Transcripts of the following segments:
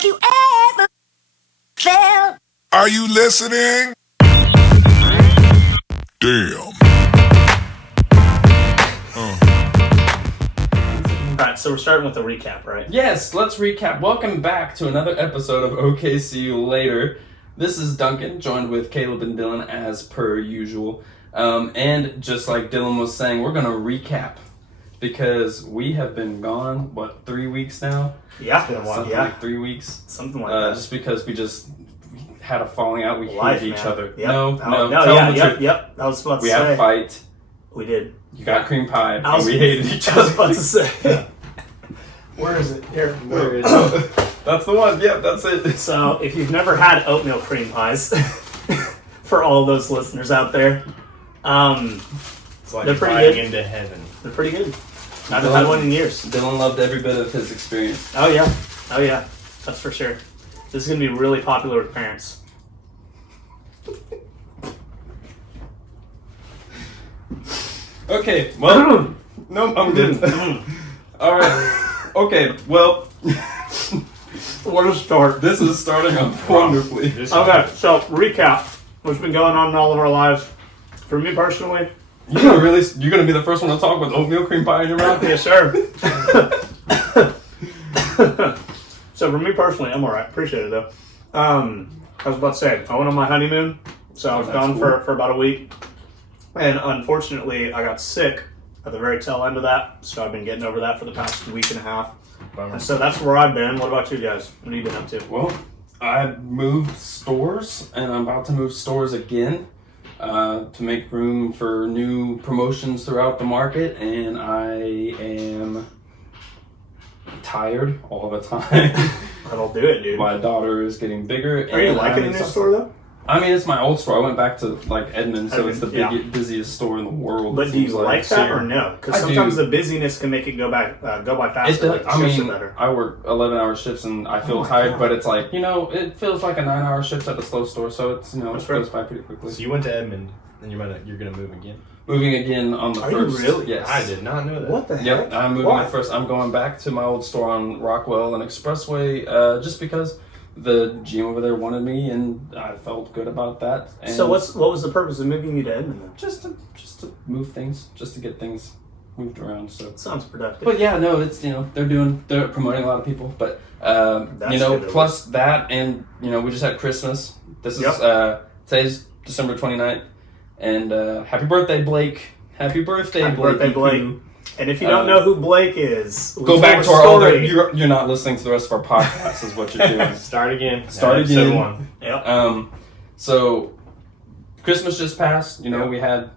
Have you ever felt? Are you listening? Damn. Alright, so we're starting with a recap, right? Yes, let's recap. Welcome back to another episode of OKC You Later. This is Duncan, joined with Caleb and Dylan as per usual. And just like Dylan was saying, we're going to recap because we have been gone, 3 weeks now? Yeah, It's been a while. yeah. Like 3 weeks. Something like that. Just because we had a falling out. We Life, hated each man. other. Yep. No, Yep. I was about to We say. had a fight. We did. You got cream pie. I was- And we hated each I was other. about to say. Where is it? Here. There it is. That's the one. Yep, that's it. So, if you've never had oatmeal cream pies, for all those listeners out there, It's like they're pretty riding good. into heaven. They're pretty good. I haven't had one in years. Dylan loved every bit of his experience. Oh yeah, that's for sure. This is gonna be really popular with parents. Okay, well, no, I'm good. All right. Okay, well, What a start. this is starting off wonderfully. Okay, so recap. What's been going on in all of our lives? For me personally, You're gonna be the first one to talk with oatmeal cream pie in your mouth? yes sir. So for me personally, I'm alright. Appreciate it though. I was about to say, I went on my honeymoon, so I was That's gone cool. for about a week. And unfortunately, I got sick at the very tail end of that, so I've been getting over that for the past week and a half. And so that's where I've been. What about you guys? What have you been up to? Well, I moved stores, and I'm about to move stores again to make room for new promotions throughout the market, and I am tired all the time. That'll do it, dude. My daughter is getting bigger. Are you and liking I'm the new store though? I mean, it's my old store. I went back to Edmond, so it's the Edmond, yeah. busiest store in the world. But it do you seems like So that or no? Because I sometimes do. the busyness can make it go by It faster. does. Like the I shifts mean, are better. I work 11-hour shifts and I feel Oh my tired, God. but it's like, it feels like a 9-hour shift at the slow store, so it's, it That's goes by pretty quickly. So you went to Edmond, and you're gonna move again. Moving again on the Are you 1st. really? Yes. I did not know that. What the heck? Yep, I'm moving Why? the 1st. I'm going back to my old store on Rockwell and Expressway just because the GM over there wanted me and I felt good about that. And So what was the purpose of moving you to Edmond then? Just to move things, just to get things moved around, so. Sounds productive. But yeah, no, it's they're promoting a lot of people, but That's good. plus that and we just had Christmas. This is today's December 29th, and happy birthday, Blake! Happy birthday, Happy Blake! birthday, Blake. And if you don't know who Blake is, we Go told back a to our story. older. You're not listening to the rest of our podcast, is what you're doing. Start again. Start Episode again. 1. Yep. So Christmas just passed. Yep. We had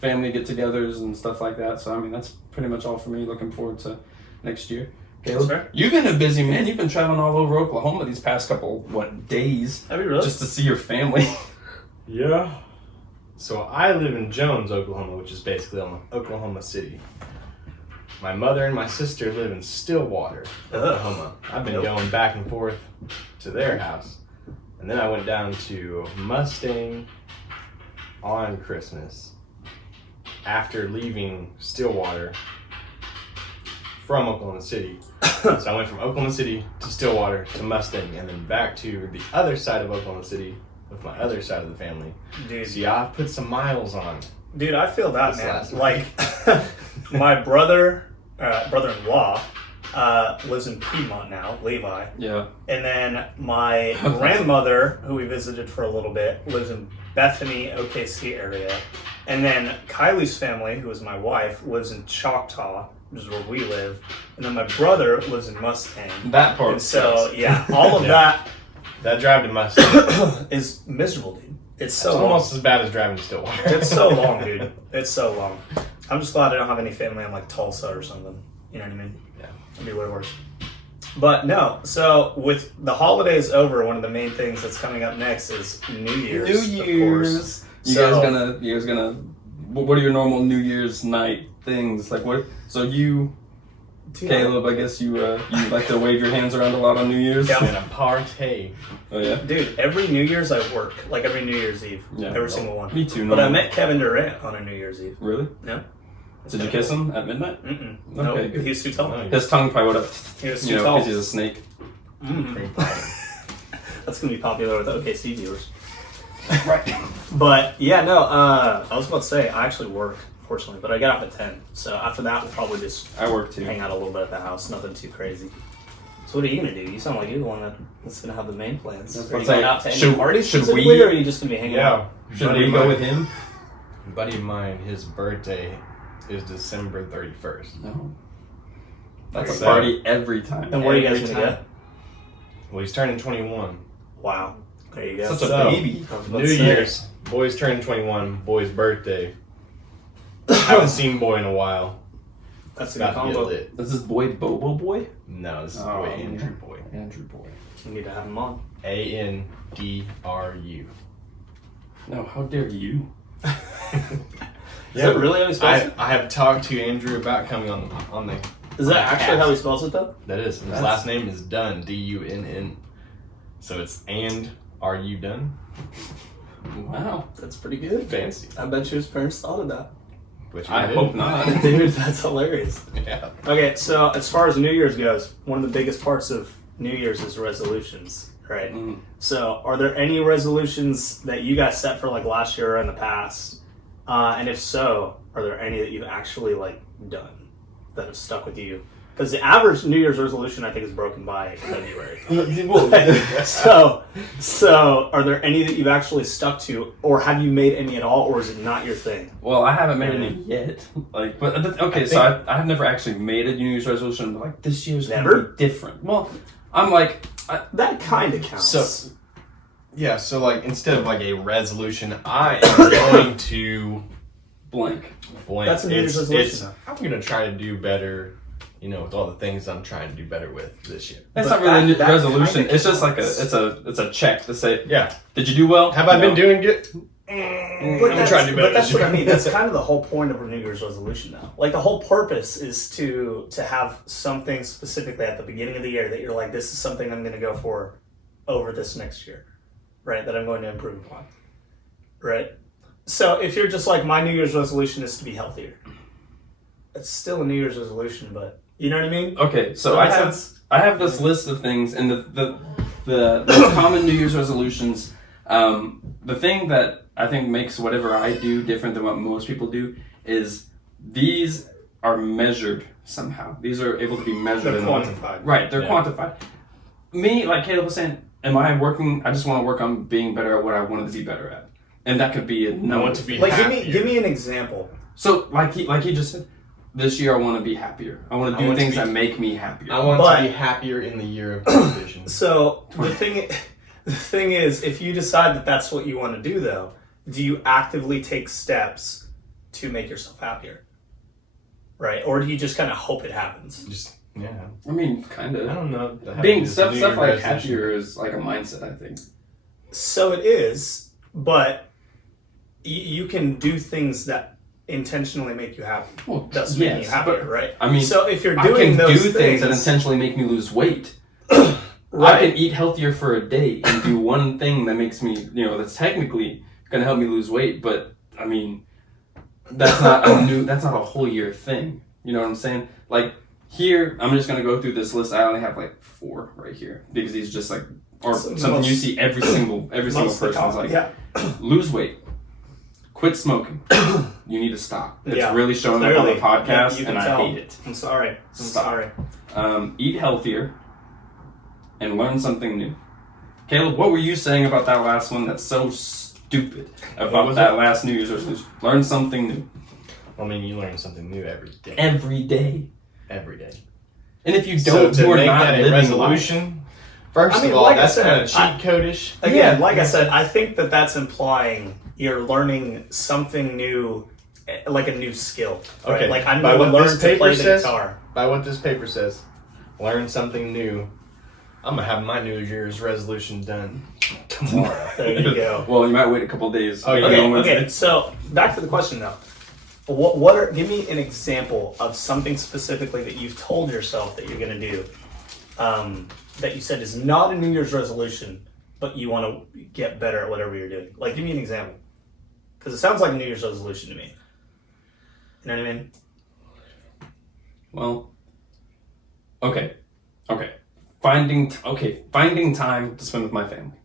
family get-togethers and stuff like that. So I mean, that's pretty much all for me. Looking forward to next year. That's fair. Caleb, you've been a busy man. You've been traveling all over Oklahoma these past couple days Have you really? just to see your family. Yeah. So I live in Jones, Oklahoma, which is basically Oklahoma City. My mother and my sister live in Stillwater, Oklahoma. I've been going back and forth to their house. And then I went down to Mustang on Christmas after leaving Stillwater from Oklahoma City. So I went from Oklahoma City to Stillwater to Mustang and then back to the other side of Oklahoma City with my other side of the family. Dude, So yeah, I put some miles on. Dude, I feel that, This man. last week. Like, my brother-in-law lives in Piedmont now, Levi. Yeah. And then my grandmother, who we visited for a little bit, lives in Bethany, OKC area. And then Kylie's family, who is my wife, lives in Choctaw, which is where we live. And then my brother lives in Mustang. That part. And so, yeah, all of Yeah. That drive to Mustang that is miserable, dude. It's so it's long. almost as bad as driving to Stillwater. It's so long, dude. It's so long. I'm just glad I don't have any family in like Tulsa or something. You know what I mean? Yeah. It'd be way worse. But no, so with the holidays over, one of the main things that's coming up next is New Year's. New Of Year's. course. You guys gonna. What are your normal New Year's night things? Like what? So you, Dude, Caleb, I guess you like to wave your hands around a lot on New Year's. Yeah. And a party. Oh yeah. Dude, every New Year's I work. Like every New Year's Eve. Yeah. Every single one. Me too. But I normal. met Kevin Durant on a New Year's Eve. Really? No? Did you kiss him at midnight? Mm-mm. Okay, No, good. he was too tall. No, His tongue probably would have, He was too tall. because he's a snake. Mhm. Cream pie. That's gonna be popular with OKC viewers. Right. But yeah, no. I was about to say I actually work, fortunately, but I get off at 10. So after that, we'll probably just I work too. hang out a little bit at the house. Nothing too crazy. So what are you gonna do? You sound like you're the one that's gonna have the main plans. That's Are you what I'm going out to saying. any Should- parties should specifically, we- or are you just gonna be hanging out? Should Buddy we of go mine- with him? Buddy of mine, his birthday is December 31st. No. That's a So- party every time. And where are you guys Every gonna time. go? Well, he's turning 21. Wow. There you go. Such a So, baby. I was about New to say. Year's, boy's turning 21, boy's birthday. Haven't seen boy in a while. That's a good About to get combo. lit. This is boy Bobo Boy? No, this is Oh, boy Andrew yeah. boy. Andrew Boy. We need to have him on. Andru. No, how dare you? Is that really how he spells it? I have talked to Andrew about coming on the. Is that actually how he spells it though? That is. His That's- last name is Dunn. Dunn. So it's and are you done? Wow. That's pretty good. Fancy. I bet you his parents thought of that. Which I hope not. Dude, that's hilarious. Yeah. Okay, so as far as New Year's goes, one of the biggest parts of New Year's is resolutions, right? Mm. So are there any resolutions that you guys set for like last year or in the past? And if so, are there any that you've actually like done that have stuck with you? Because the average New Year's resolution, I think, is broken by February. So are there any that you've actually stuck to, or have you made any at all, or is it not your thing? Well, I haven't made any yet. Like, but okay, so I have never actually made a New Year's resolution. But like this year's Never? gonna be different. Well, I'm like, That kind of counts. So, yeah, so like instead of like a resolution, I am going to blank. blank. That's a New Year's resolution, though. I'm going to try to do better, with all the things I'm trying to do better with this year. That's But not really that a resolution. kinda It's just like counts. it's a check to say, Yeah. did you do well? Have I been doing good? But I'm that's- trying to do better But that's this what I year. mean. That's kind of the whole point of a New Year's resolution now. Like the whole purpose is to have something specifically at the beginning of the year that you're like, this is something I'm going to go for over this next year, right? That I'm going to improve upon, right? So if you're just like, my New Year's resolution is to be healthier, it's still a New Year's resolution, but you know what I mean? Okay, so Does I that make have sense? I have this list of things, and the most common New Year's resolutions. The thing that I think makes whatever I do different than what most people do is these are measured somehow. These are able to be measured. They're in quantified. Right, they're Yeah. quantified. Me, like Caleb was saying, am I working? I just want to work on being better at what I wanted to be better at, and that could be a I number. want to be Like, happier. give me an example. So, like he just said, this year I want to be happier. I want I to do want to things be- that make me happier. I want But- to be happier in the year of television. So the thing is, if you decide that that's what you want to do, though, do you actively take steps to make yourself happier, right? Or do you just kind of hope it happens? Just, yeah. I mean, kind I of. don't know. Being Having stuff this like New Year's happier is like a mindset, I think. So it is, but you can do things that intentionally make you happy. Well, That's making you yes, happier, but right? I mean, so if you're I doing can those do things that things intentionally make me lose weight. I right? can eat healthier for a day and do one thing that makes me, that's technically going to help me lose weight. But I mean, that's not that's not a whole year thing. You know what I'm saying? Like here, I'm just going to go through this list. I only have like 4 right here because these just like, or So something you most- see every single Most of the person's time, like, yeah. lose weight, quit smoking. You need to stop. It's Yeah. really showing up on Clearly. the podcast, You can and I tell. hate it. I'm sorry. Stop. Sorry. Eat healthier, and learn something new. Caleb, what were you saying about that last one that's so stupid about was that it? last New Year's resolution? Learn something new. I mean, you learn something new every day. Every day. Every day. And if you So don't, to you are make not that a living resolution, first I mean, of all, like I that's said, kind of cheat code-ish. Again, like I said, I think that that's implying you're learning something new, like a new skill. Right? Okay, Like I'm by going to what learn this to paper play the says- guitar. By what this paper says, learn something new. I'm going to have my New Year's resolution done tomorrow. There you go. Well, you might wait a couple days. Oh, yeah. Okay, Okay, on Wednesday. okay. So back to the question though. What are? Give me an example of something specifically that you've told yourself that you're going to do. That you said is not a New Year's resolution, but you want to get better at whatever you're doing. Like, give me an example, because it sounds like a New Year's resolution to me. You know what I mean? Well, okay. Finding time to spend with my family.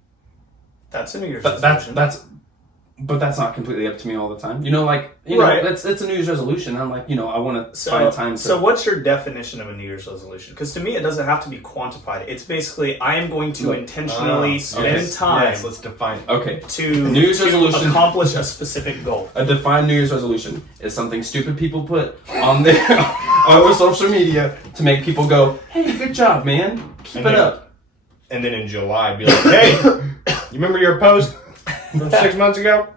That's a New Year's But resolution. but that's not completely up to me all the time. Like, Right. it's a New Year's resolution. I'm like, I want to find time to... So what's your definition of a New Year's resolution? Because to me, it doesn't have to be quantified. It's basically, I am going to intentionally spend time Yes, let's define it. Okay. to, New Year's to resolution. accomplish a specific goal. A defined New Year's resolution is something stupid people put on their on their social media to make people go, hey, good job, man. Keep it up. And then in July, be like, hey, you remember your post from 6 months ago?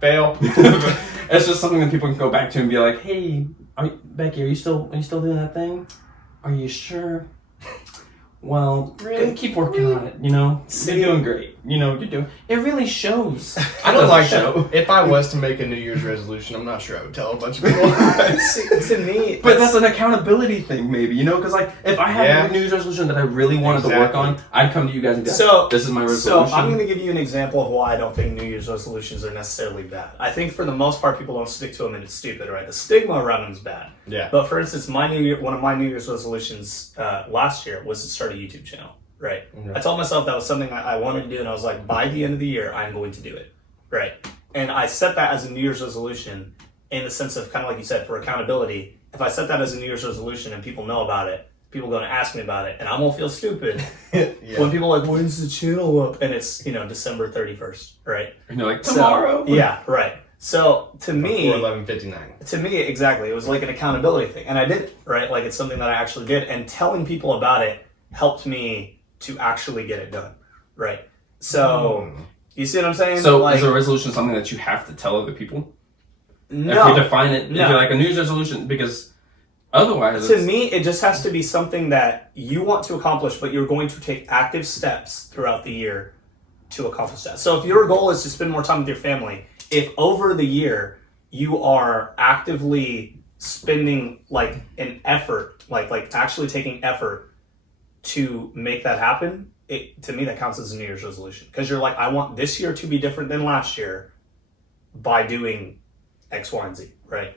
Fail. It's just something that people can go back to and be like, hey, Becky, are you still doing that thing? Are you sure? Well, really? Keep working on it, You're doing great. You're doing... It really shows. I don't like show. that. If I was to make a New Year's resolution, I'm not sure I would tell a bunch of people. To me, But that's an accountability thing, maybe, because if I had a New Year's resolution that I really wanted to work on, I'd come to you guys and be like, this is my resolution. So I'm going to give you an example of why I don't think New Year's resolutions are necessarily bad. I think for the most part, people don't stick to them and it's stupid, right? The stigma around them is bad. Yeah. But for instance, one of my New Year's resolutions last year was to start a YouTube channel, right? Okay. I told myself that was something I wanted to do, and I was like, by the end of the year, I'm going to do it, right? And I set that as a New Year's resolution in the sense of, kind of like you said, for accountability. If I set that as a New Year's resolution and people know about it, people are going to ask me about it, and I'm going to feel stupid when people are like, when's the channel up? And it's, December 31st, right? And you're like, tomorrow? So, yeah, right. So to me, 11:59. To me, exactly, it was like an accountability thing, and I did it, right? Like it's something that I actually did, and telling people about it helped me to actually get it done, right? So you see what I'm saying? So is a resolution something that you have to tell other people? No. If you define it, if you're like a New Year's resolution, because otherwise, to me, it just has to be something that you want to accomplish, but you're going to take active steps throughout the year to accomplish that. So if your goal is to spend more time with your family, if over the year you are actively spending like an effort, like actually taking effort to make that happen, to me that counts as a New Year's resolution. Because you're like, I want this year to be different than last year by doing X, Y, and Z, right?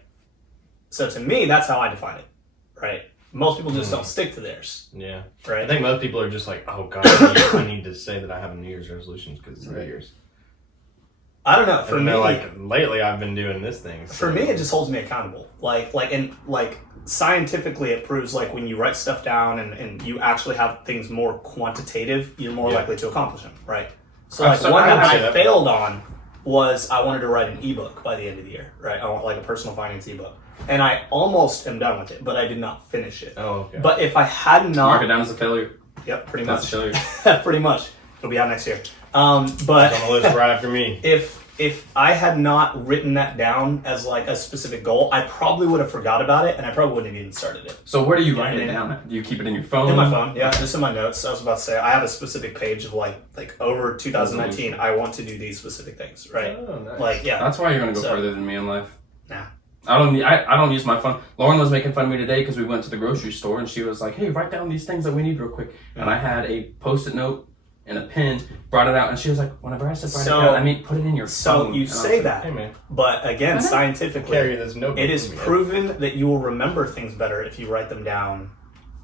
So to me, that's how I define it, right? Most people just don't stick to theirs. Yeah. Right. I think most people are just like, oh God, I need to say that I have a New Year's resolution because it's New Year's. I don't know. For me, like lately I've been doing this thing. So. For me, it just holds me accountable. Like scientifically, it proves like when you write stuff down and you actually have things more quantitative, you're more likely to accomplish them, right? So like one that I failed on was I wanted to write an ebook by the end of the year, right? I want like a personal finance ebook, and I almost am done with it, but I did not finish it. Oh, okay. But if I had not, mark it down as a failure. Yep, pretty That's much. a failure. Pretty much, it'll be out next year. But on the list right after me. If I had not written that down as like a specific goal, I probably would have forgot about it, and I probably wouldn't have even started it. So where do you write it down at? Do you keep it in your phone? In my phone, yeah, just in my notes. I was about to say I have a specific page of like over 2019. I want to do these specific things, right? Oh, nice. Like yeah. That's why you're gonna go further than me in life. Nah. I don't use my phone. Lauren was making fun of me today because we went to the grocery store and she was like, "Hey, write down these things that we need real quick." And I had a Post-it note and a pen, brought it out, and she was like, whenever I said write it down, I mean put it in your phone. So you say that, hey, man. but again, scientifically, Carry this notebook it is with me. proven that you will remember things better if you write them down.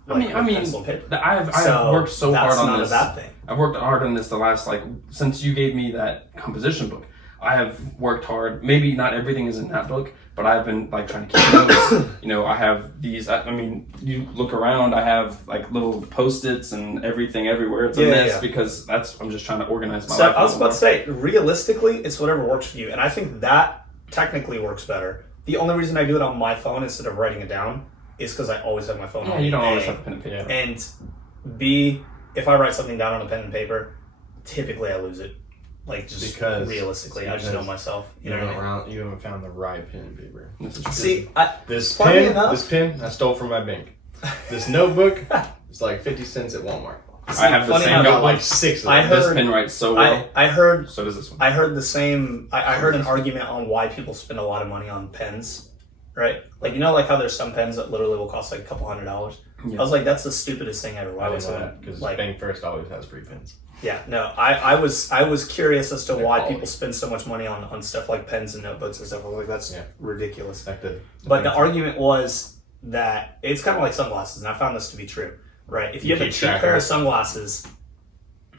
Like, with pencil and paper. I've worked so hard on this. That's not a bad thing. I've worked hard on this the last, since you gave me that composition book. I have worked hard. Maybe not everything is in that book, but I've been trying to keep notes. I have these. I mean, you look around. I have little Post-its and everything everywhere. It's a mess because I'm just trying to organize my life. So I was about to say, realistically, it's whatever works for you, and I think that technically works better. The only reason I do it on my phone instead of writing it down is because I always have my phone. Yeah, on you don't me. always have a pen and paper. And B, if I write something down on a pen and paper, typically I lose it. Because realistically, I just know myself. You know what I mean? You haven't found the right pen and paper. See, this pen I stole from my bank. This notebook is like 50 cents at Walmart. I have the same got like 6 of them. This pen writes so well. I heard. So does this one. I heard the same. I heard an argument on why people spend a lot of money on pens, right? How there's some pens that literally will cost like a couple $100. Yeah. I was like, that's the stupidest thing ever. Why I would didn't know that because Bank First always has free pens. Yeah, no, I was curious as to why people spend so much money on stuff like pens and notebooks and stuff. I was like, that's ridiculous. But the argument was that it's kind of like sunglasses, and I found this to be true, right? If you have a cheap pair of sunglasses,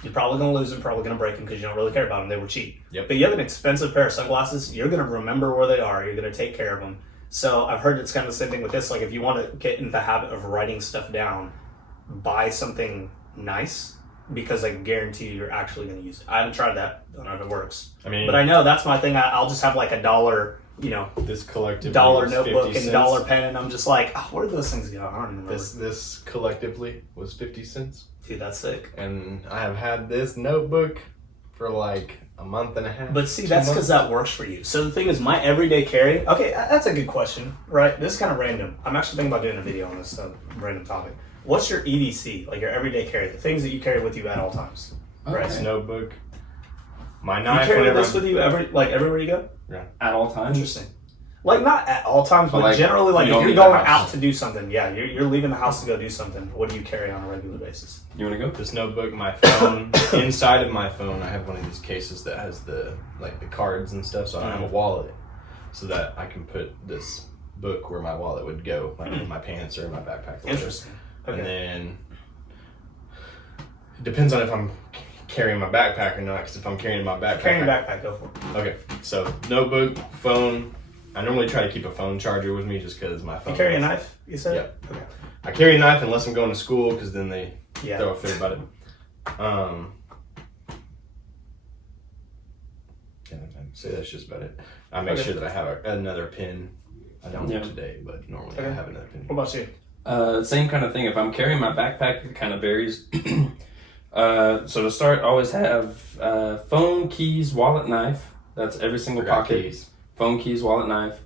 You're probably going to lose them, probably going to break them because you don't really care about them. They were cheap. Yep. But you have an expensive pair of sunglasses, you're going to remember where they are. You're going to take care of them. So I've heard it's kind of the same thing with this. Like if you want to get in the habit of writing stuff down, buy something nice because I guarantee you're actually going to use it. I haven't tried that. Don't know if it works. I mean, but I know that's my thing. I'll just have like $1, this collectively dollar was notebook 50 and cents. $1 pen, and I'm just like, oh, where do those things go? I don't even remember. This collectively was 50 cents. Dude, that's sick. And I have had this notebook for like a month and a half. But see, 2 that's months. because that works for you. So the thing is, my everyday carry. Okay, that's a good question, right? This is kind of random. I'm actually thinking about doing a video on this random topic. What's your EDC, like your everyday carry, the things that you carry with you at all times? Right. This notebook, my You knife. carry whenever this with you everywhere you go? At all times. Interesting. Like not at all times, but like, generally, like you if don't you're leave the going house. out to do something, yeah, you're leaving the house to go do something. What do you carry on a regular basis? You want to go? This notebook, my phone. Inside of my phone, I have one of these cases that has the cards and stuff. So I don't have a wallet, so that I can put this book where my wallet would go, like in my pants or in my backpack. or whatever. Interesting. Okay. And then it depends on if I'm carrying my backpack or not. Because if I'm carrying my backpack, Carrying a backpack, go for it. Okay, so notebook, phone. I normally try to keep a phone charger with me just because my phone. You carry a knife, you said? Yep. Okay. I carry a knife unless I'm going to school because then they Yeah. throw a fit about it. Yeah, I'd say that's just about it. I make Okay. sure that I have another pin. I don't Yeah. today, but normally I Okay. have another pin. What about you? Same kind of thing. If I'm carrying my backpack, it kind of varies. So to start, always have phone, keys, wallet, knife. That's every single Forgot pocket. keys. Phone, keys, wallet, knife.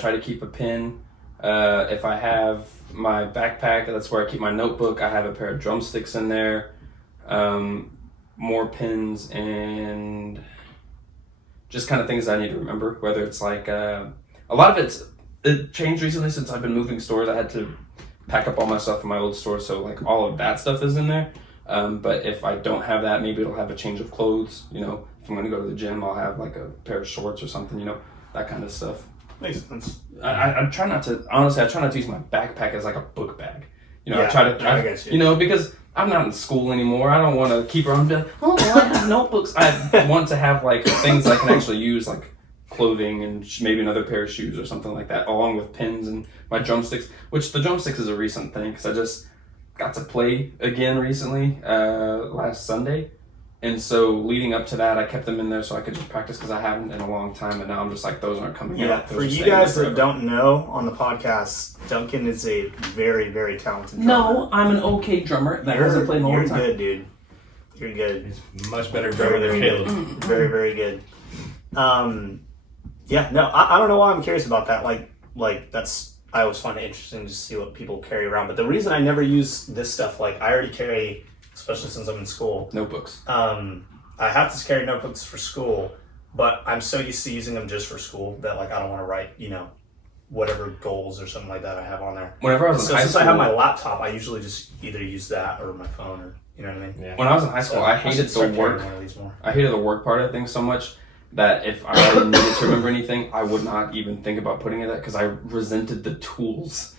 Try to keep a pin. If I have my backpack, that's where I keep my notebook. I have a pair of drumsticks in there. More pins and just kind of things I need to remember. Whether it's like a lot of it changed recently since I've been moving stores. I had to pack up all my stuff from my old store, so like all of that stuff is in there. But if I don't have that, maybe it'll have a change of clothes. If I'm going to go to the gym, I'll have like a pair of shorts or something. That kind of stuff. Makes sense. I try not to, honestly, I try not to use my backpack as like a book bag. I Yeah, try to, I get you. Because I'm not in school anymore. I don't want to keep around and be like, oh, well, I have notebooks. I want to have like things I can actually use, like clothing and maybe another pair of shoes or something like that, along with pins and my drumsticks, which the drumsticks is a recent thing because I just got to play again recently, last Sunday. And so leading up to that, I kept them in there so I could just practice because I haven't in a long time. And now I'm just like, those aren't coming Yeah, out. Those for are you staying guys there that forever. don't know, on the podcast, Duncan is a very, very talented drummer. No, I'm an okay drummer that hasn't played in a long You're time. good, dude. You're good. He's much better drummer than Caleb. Very, very good. Yeah, no, I don't know why I'm curious about that. Like that's, I always find it interesting to see what people carry around. But the reason I never use this stuff, like I already carry, especially since I'm in school, Notebooks. I have to carry notebooks for school, but I'm so used to using them just for school that like I don't want to write, whatever goals or something like that I have on there. Whenever I was in So high since school, I have my laptop, I usually just either use that or my phone, or you know what I mean. Yeah. when I was in high school, So I should hated start the carrying work. one of these more. I hated the work part of things so much that if I needed to remember anything, I would not even think about putting it there because I resented the tools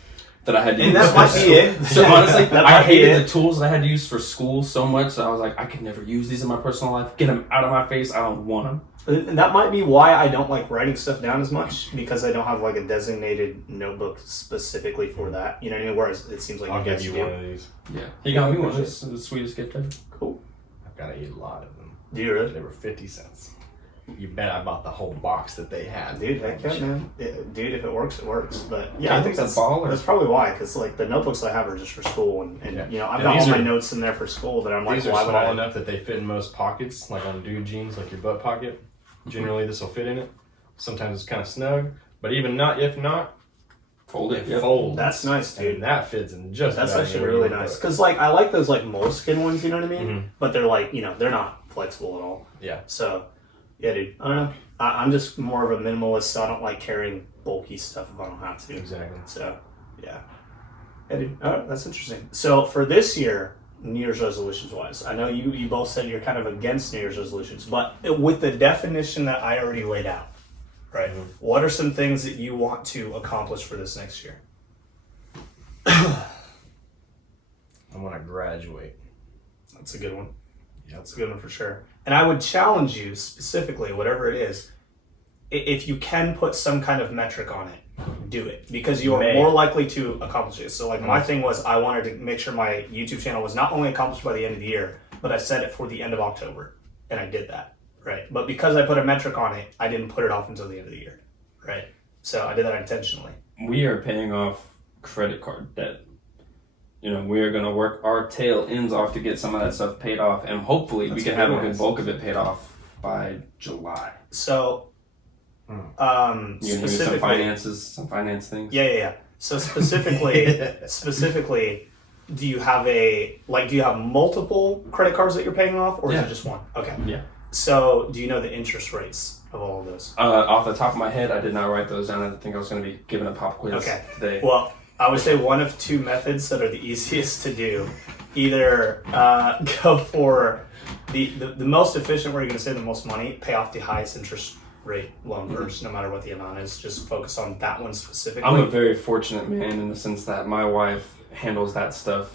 that I had to And use. that for might be school. it. So honestly, That I might be hated it. the tools that I had to use for school so much that I was like, I could never use these in my personal life. Get them out of my face. I don't want them. And that might be why I don't like writing stuff down as much, because I don't have like a designated notebook specifically for that. You know what I mean? Whereas it seems like I'll you give guys you do. one of these. Yeah, he got me one. It's the sweetest gift ever. Cool. I've got to eat a lot of them. Do you really? They were 50 cents. You bet I bought the whole box that they had. Dude, heck yeah, man. Dude, if it works, it works. But yeah, I think Caleb's a that's baller. probably why, because like the notebooks I have are just for school, and Yeah. I've And got all these my are- notes in there for school that I'm like, These are why would small I? enough that they fit in most pockets, like on dude jeans, like your butt pocket. Generally, this will fit in it. Sometimes it's kind of snug, but if not, Fold it. it Yep. folds. That's nice, dude. And that fits in just. That's about actually anywhere you really wanna nice, put it. because like I like those like moleskin ones, you know what I mean? Mhm. But they're like, they're not flexible at all. Yeah. So, yeah, dude. I don't know. I'm just more of a minimalist, so I don't like carrying bulky stuff if I don't have to. Exactly. So, yeah. Yeah, dude. Oh, that's interesting. So, for this year, New Year's resolutions wise, I know you both said you're kind of against New Year's resolutions, but with the definition that I already laid out, right? Mhm. What are some things that you want to accomplish for this next year? I want to graduate. That's a good one. That's a good one for sure. And I would challenge you specifically, whatever it is, if you can put some kind of metric on it, do it, because you are more likely to accomplish it. So like my thing was, I wanted to make sure my YouTube channel was not only accomplished by the end of the year, but I set it for the end of October, and I did that, right? But because I put a metric on it, I didn't put it off until the end of the year, right? So I did that intentionally. We are paying off credit card debt. You know, we are going to work our tail ends off to get some of that stuff paid off, and hopefully we can have a good bulk of it paid off by July. So, you gonna give me some finance things? Yeah. So specifically, do you have multiple credit cards that you're paying off, or is it just one? Okay. Yeah. So, do you know the interest rates of all of those? Off the top of my head, I did not write those down. I think I was going to be giving a pop quiz today. Well, I would say one of two methods that are the easiest to do. Either go for the most efficient, where you're going to save the most money, pay off the highest interest rate loan first, no matter what the amount is. Just focus on that one specifically. I'm a very fortunate man in the sense that my wife handles that stuff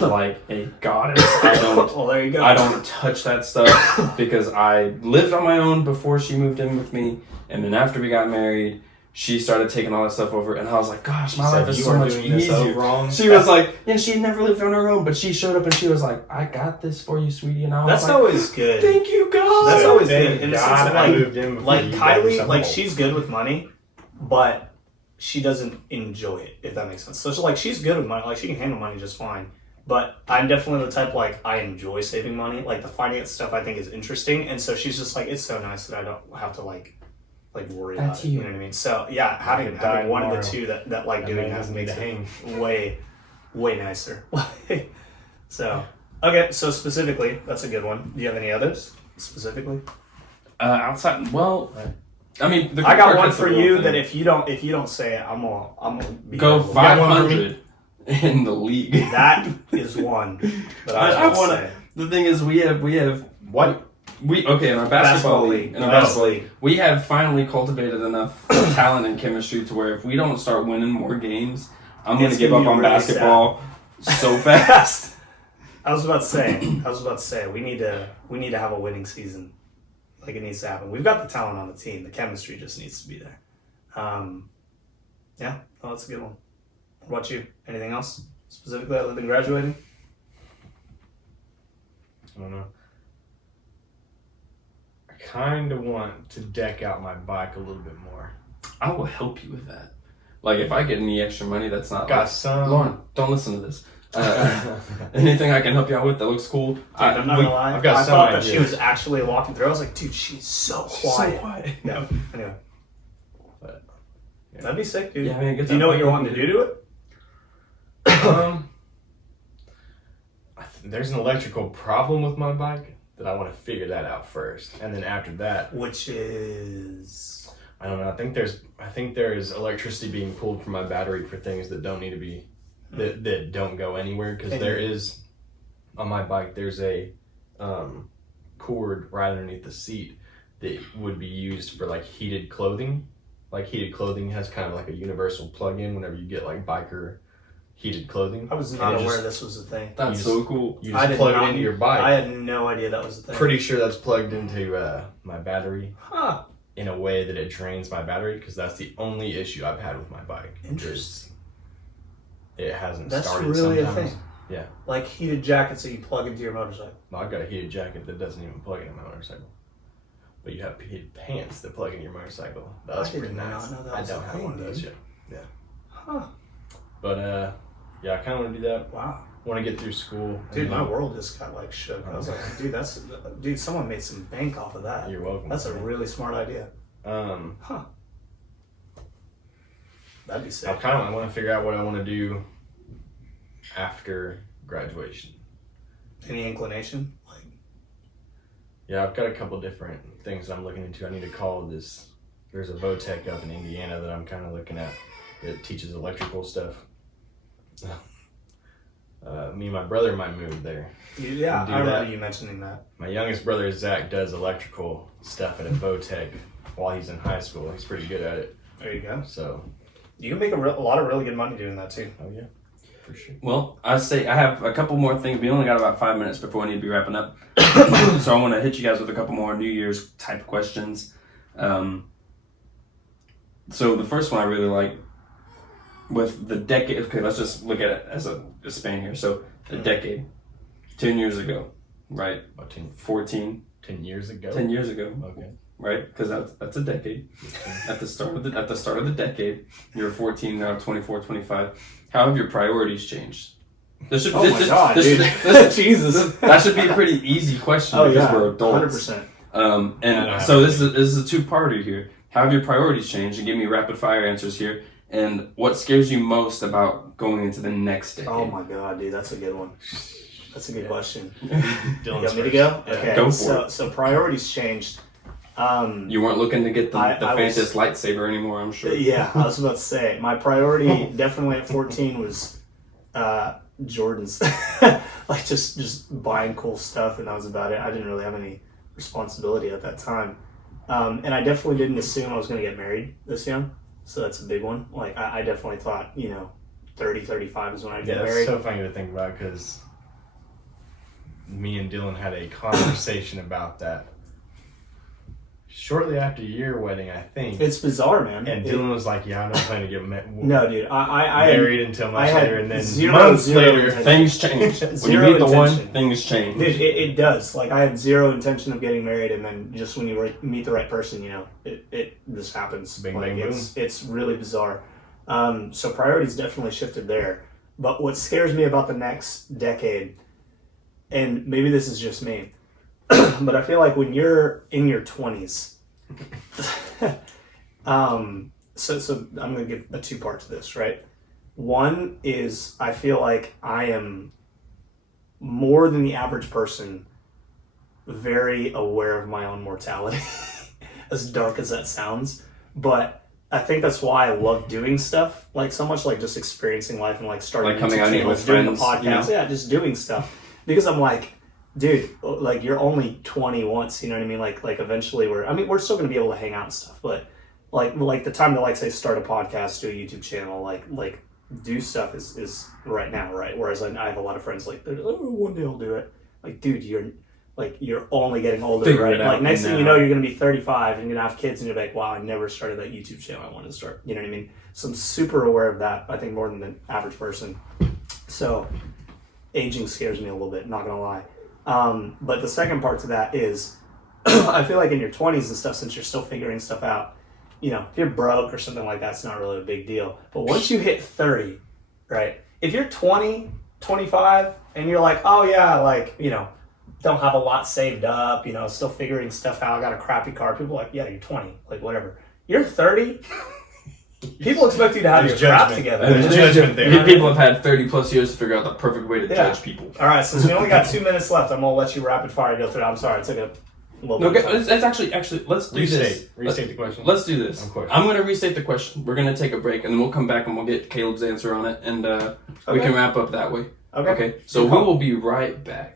like a goddess. Well, there you go. I don't touch that stuff because I lived on my own before she moved in with me, and then after we got married, she started taking all that stuff over, and I was like, gosh, my life is so much easier. She was like, and she had never lived on her own, but she showed up and she was like, I got this for you, sweetie. And I was That's always good. Thank you, God. That's always good. In the sense of like Kylie, like she's good with money, but she doesn't enjoy it, if that makes sense. So she's good with money, like she can handle money just fine. But I'm definitely the type, like, I enjoy saving money. Like the finance stuff I think is interesting, and so she's just like, it's so nice that I don't have to like worry about it. You know what I mean? So yeah, having one of the two that like doing that makes it way nicer. So okay, so specifically, that's a good one. Do you have any others specifically? Outside, well, I mean, I got one for you that if you don't say it, I'm gonna be go 500 in the league. That is one that I want to say. The thing is, we have what. In our basketball league, we have finally cultivated enough talent and chemistry to where if we don't start winning more games, I'm going to give up on really basketball so fast. I was about to say we need to have a winning season. Like it needs to happen. We've got the talent on the team. The chemistry just needs to be there. Yeah, that's a good one. What about you? Anything else specifically other than graduating? I don't know. Kind of want to deck out my bike a little bit more. I will help you with that. Like if I get any extra money, that's not got some. Lauren, don't listen to this. Anything I can help you out with that looks cool. Dude, I'm not gonna lie. I've got I some thought ideas. that she was actually walking through. I was like, dude, she's so quiet. So quiet. Yeah. Anyway, But, yeah. that'd be sick, dude. Yeah, I mean, do you know what you're wanting to do to it? There's an electrical problem with my bike that I want to figure that out first, and then after that, Which is, I don't know. I think there's electricity being pulled from my battery for things that don't need to be that don't go anywhere, because there is on my bike there's a cord right underneath the seat that would be used for like heated clothing. Like heated clothing has kind of like a universal plug-in whenever you get like biker heated clothing. I was not aware this was a thing. That's so cool. You just plug it into your bike. I had no idea that was a thing. Pretty sure that's plugged into my battery Huh. in a way that it drains my battery, because that's the only issue I've had with my bike. Interesting. It hasn't That's started really sometimes. a thing. Yeah. Like heated jackets that you plug into your motorcycle. Well, I've got a heated jacket that doesn't even plug into my motorcycle. But you have heated pants that plug into your motorcycle. That's pretty nice. I don't have one of those yet. Yeah. Huh. But yeah, I kind of want to do that. Wow. Want to get through school. Dude, my world just got like shook. I was like, dude, someone made some bank off of that. You're welcome. That's a really smart idea. Huh. That'd be sick. I want to figure out what I want to do after graduation. Any inclination? Like, yeah, I've got a couple different things I'm looking into. I need to call this. There's a Votech up in Indiana that I'm kind of looking at that teaches electrical stuff. Me and my brother might move there. Yeah, I remember you mentioning that. My youngest brother, Zach, does electrical stuff at a Votech while he's in high school. He's pretty good at it. There you go. So you can make a lot of really good money doing that too. Oh yeah. For sure. Well, I have a couple more things. We only got about 5 minutes before we need to be wrapping up. So I want to hit you guys with a couple more New Year's type questions. So the first one I really like with the decade. Okay, let's just look at it as a span here. So a decade, 10 years ago, right? About 10, 14. 10 years ago. 10 years ago, Okay. right? Because that's a decade. At the start of the decade, you're 14 now, 24, 25. How have your priorities changed? God, dude. Jesus. That should be a pretty easy question because we're adults. 100%. And so this is a two-parter here. How have your priorities changed? And give me rapid fire answers here. And what scares you most about going into the next decade? Oh my God, dude, that's a good one. That's a good question. Dylan's You want me to first. go? Yeah. Okay. Go for it. So priorities changed. You weren't looking to get the fanciest lightsaber anymore, I'm sure. Yeah, I was about to say my priority definitely at 14 was Jordans, like just buying cool stuff, and that was about it. I didn't really have any responsibility at that time, and I definitely didn't assume I was going to get married this young. So that's a big one. Like I definitely thought 30, 35 is when I'd get Yeah, married. it's so funny to think about because me and Dylan had a conversation about that shortly after your wedding, I think. It's bizarre, man. And Dylan was like, "Yeah, I'm not planning to get No, dude. I married until much later," and then zero months later, intention. Things change. When you Zero meet the one, intention. things change. Dude, it does. Like I had zero intention of getting married, and then just when you meet the right person, it just happens. Bing, like, bang, it's really bizarre. So priorities definitely shifted there. But what scares me about the next decade, and maybe this is just me, but I feel like when you're in your 20s, so I'm going to give a two-part to this, right? One is I feel like I am more than the average person very aware of my own mortality, as dark as that sounds. But I think that's why I love doing stuff like so much, like just experiencing life and like starting Like coming YouTube out and eating channels, with doing friends, the podcast, yeah, just doing stuff. Because I'm like, dude, like you're only 20 once, you know what I mean? Like eventually we're still gonna be able to hang out and stuff, but like the time to like say start a podcast, do a YouTube channel, like do stuff is right now, right? Whereas I have a lot of friends like, oh, one day I'll do it. Like, dude, you're only getting older, Figure right? it out Like next now. thing you know, you're gonna be 35 and you're gonna have kids, and you're like, wow, I never started that YouTube channel I wanted to start. You know what I mean? So I'm super aware of that. I think more than the average person. So aging scares me a little bit, not gonna lie. But the second part to that is, I feel like in your 20s and stuff, since you're still figuring stuff out, if you're broke or something like that, it's not really a big deal. But once you hit 30, right? If you're 20, 25, and you're like, oh yeah, like, don't have a lot saved up, still figuring stuff out, got a crappy car. People are like, yeah, you're 20, like whatever. You're 30, people expect you to have There's your crap judgment. together. There's judgment there. People have had 30 plus years to figure out the perfect way to judge people. All right, since we only got 2 minutes left, I'm gonna let you rapid fire go through it. I'm sorry, it took a little No, bit. of time. it's actually let's do this. Restate the question. Let's do this. Of course. I'm going to restate the question. We're going to take a break, and then we'll come back and we'll get Caleb's answer on it, and we can wrap up that way. Okay. So we will be right back.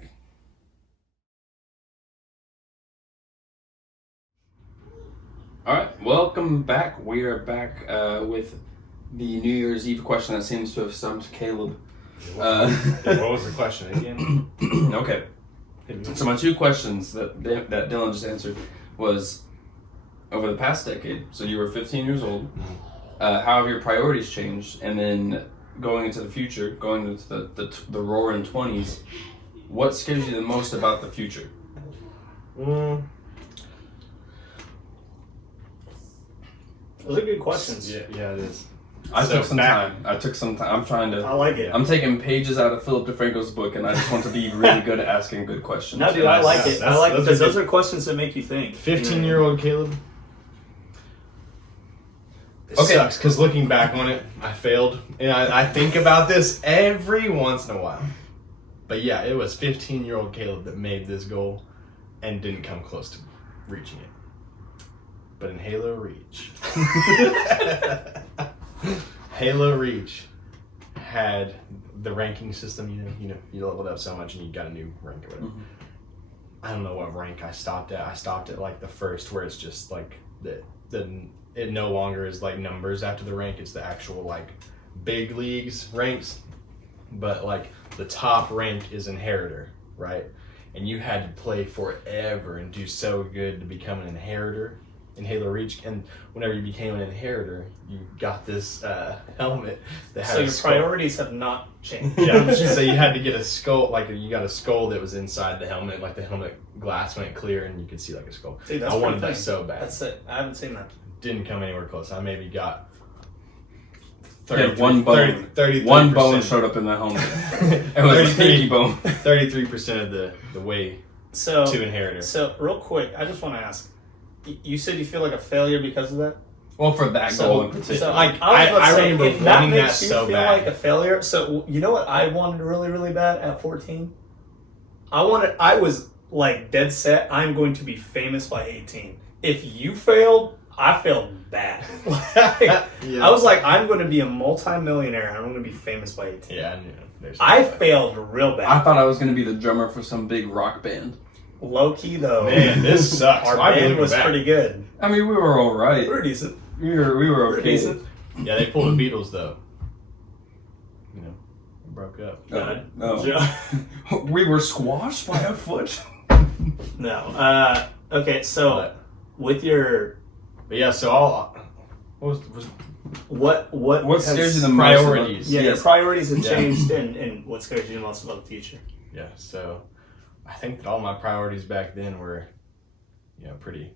All right, welcome back. We are back with the New Year's Eve question that seems to have stumped Caleb. What was the question again? Okay. So my two questions that Dylan just answered was, over the past decade, so you were 15 years old, how have your priorities changed? And then going into the future, going into the roaring 20s, what scares you the most about the future? Those are good questions. Yeah, it is. I took some time. I'm trying to. I like it. I'm taking pages out of Philip DeFranco's book, and I just want to be really good at asking good questions. No, dude, I like it. I like it because that's those are questions that make you think. 15-year-old Caleb. It Okay. sucks because looking back on it, I failed, and I think about this every once in a while. But yeah, it was 15-year-old Caleb that made this goal and didn't come close to reaching it. But in Halo Reach, Halo Reach had the ranking system. You leveled up so much and you got a new rank or whatever. Mhm. I don't know what rank I stopped at. I stopped at like the first, where it's just like it no longer is like numbers after the rank. It's the actual like big leagues ranks. but like the top rank is inheritor, right? And you had to play forever and do so good to become an inheritor in Halo Reach. And whenever you became an inheritor, you got this helmet that had So a your skull. priorities have not changed. Yeah, so you had to get a skull, like you got a skull that was inside the helmet, like the helmet glass went clear and you could see like a skull. Dude, that's I wanted pretty that thing. so bad. That's it. I haven't seen that. Didn't come anywhere close. I maybe got Yeah, one bone. 33%. One bone showed up in the helmet. It was a pinky bone. 33% of the way So, to inheritor. so real quick, I just want to ask. You said you feel like a failure because of that? Well, for that So- goal in particular. So Like, I was about to I say, remember if that wanting that makes you so feel bad. like a failure. So you know what I wanted really, really bad at 14? I was like dead set. I'm going to be famous by 18. If you failed, I failed bad. Like, Yeah. I was like, I'm going to be a multi-millionaire and I'm going to be famous by 18. Yeah, I knew. There's I failed real bad. I thought I was going to be the drummer for some big rock band. Low key though. Man, this sucks. Our Why band believe was that? pretty good. I mean, we were all right. We were decent. We were Pretty okay. decent. Yeah, they pulled the Beatles though. You know, they broke up. No. We were squashed by a foot. No. Okay, so But, with your but yeah, so all what was what What has- scares you the most? priorities? Yeah, your Yes. priorities have Yeah. changed, and what scares you the most about the future? Yeah, so I think that all my priorities back then were, you know, pretty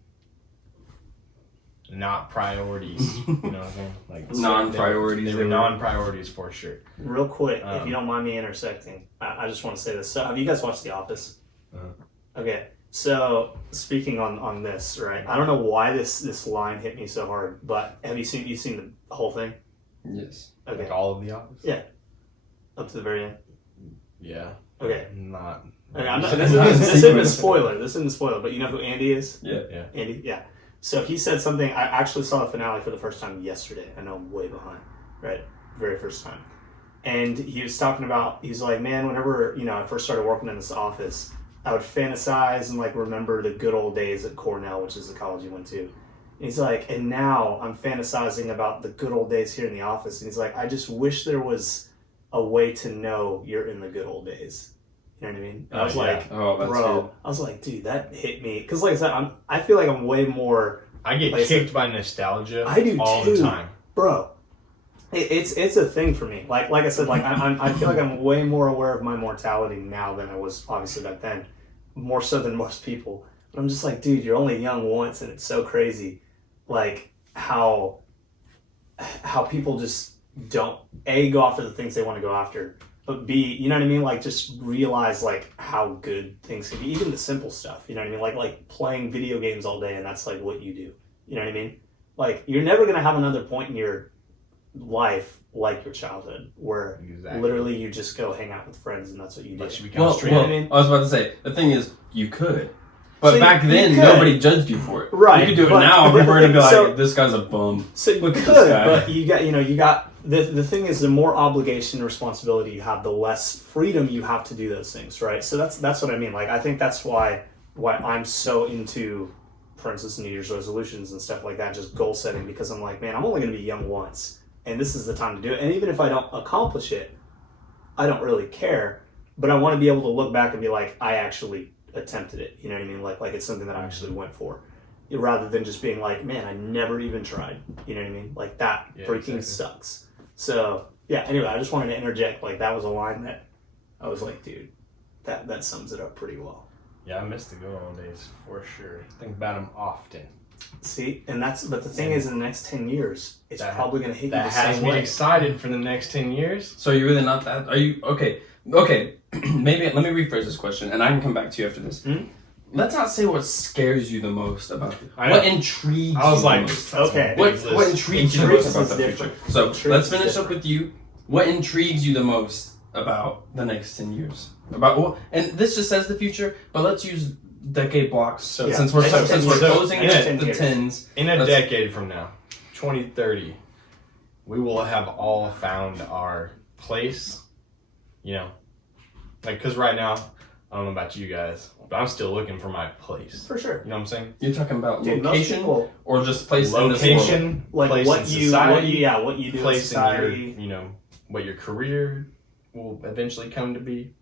not priorities. You know what I'm saying? Like Non-priorities. They were non-priorities for sure. Real quick, if Um, you don't mind me intersecting, I just want to say this. So, have you guys watched The Office? Uh-huh. Okay, so speaking on this, right? I don't know why this line hit me so hard, but have you seen the whole thing? Yes. Okay, Like all of the Office. Yeah. Up to the very end. Yeah. Okay. Not. Okay, I'm not, This this, is isn't a sequence. spoiler. This isn't a spoiler, but you know who Andy is? Yeah. Yeah. Andy, yeah. So he said something. I actually saw the finale for the first time yesterday. I know I'm way behind, right? Very first time. And he was talking about, he's like, man, whenever, I first started working in this office, I would fantasize and like remember the good old days at Cornell, which is the college he went to. And he's like, and now I'm fantasizing about the good old days here in the office. And he's like, I just wish there was a way to know you're in the good old days. You know what I mean? And I was yeah. like, Oh, that's bro, good. I was like, dude, that hit me. Because like I said, I feel like I'm way more, I get Like I kicked by nostalgia. I do all too. the time. bro. It's a thing for me. Like I said, like I feel like I'm way more aware of my mortality now than I was obviously back then, more so than most people. But I'm just like, dude, you're only young once, and it's so crazy, like how people just don't go after the things they want to go after, but B, you know what I mean? Like just realize like how good things can be, even the simple stuff. You know what I mean? Like playing video games all day, and that's like what you do. You know what I mean? Like you're never gonna have another point in your life like your childhood where Exactly. literally you just go hang out with friends and that's what you do. But you become Well, straight. You know what I mean? I was about to say, the thing is, you could. But So back you then, could. nobody judged you for it. Right, You could do it but- now, but people are going to be like, so- this guy's a bum. So you Look at could, this guy. but you got the thing is, the more obligation and responsibility you have, the less freedom you have to do those things, right? So that's what I mean. Like I think that's why I'm so into, for instance, New Year's resolutions and stuff like that, just goal setting, because I'm like, man, I'm only going to be young once, and this is the time to do it. And even if I don't accomplish it, I don't really care, but I want to be able to look back and be like, I actually attempted it. You know what I mean? Like it's something that I actually went for, rather than just being like, man, I never even tried. You know what I mean? Like that Yeah, freaking exactly. sucks. So yeah, anyway, I just wanted to interject. Like that was a line that I was like, dude, that sums it up pretty well. Yeah, I miss the good old days for sure. Think about them often. See, but the thing is, in the next 10 years, it's That- probably going to hit you That the has same me way. excited for the next 10 years. So you're really not that... Are you... Okay. Maybe let me rephrase this question, and I can come back to you after this. Mhm. Let's not say what scares you the most about it. I know. What intrigues I was you like, the most. Okay. What intrigues you the Intrigues most about is the future? different. So Intrigues let's is finish up different. with you. What intrigues you the most about the next 10 years? And this just says the future, but let's use decade blocks. So- since we're Next 10 years. closing Next the 10 years. tens. In a Let's- decade from now, 2030, we will have all found our place. You know, like, because right now, I don't know about you guys, but I'm still looking for my place. For sure. You know what I'm saying? You're talking about Dude, most location people, or just place in this world? Location, like place what in you, society, what you do in place in your, society. what your career, will eventually come to be.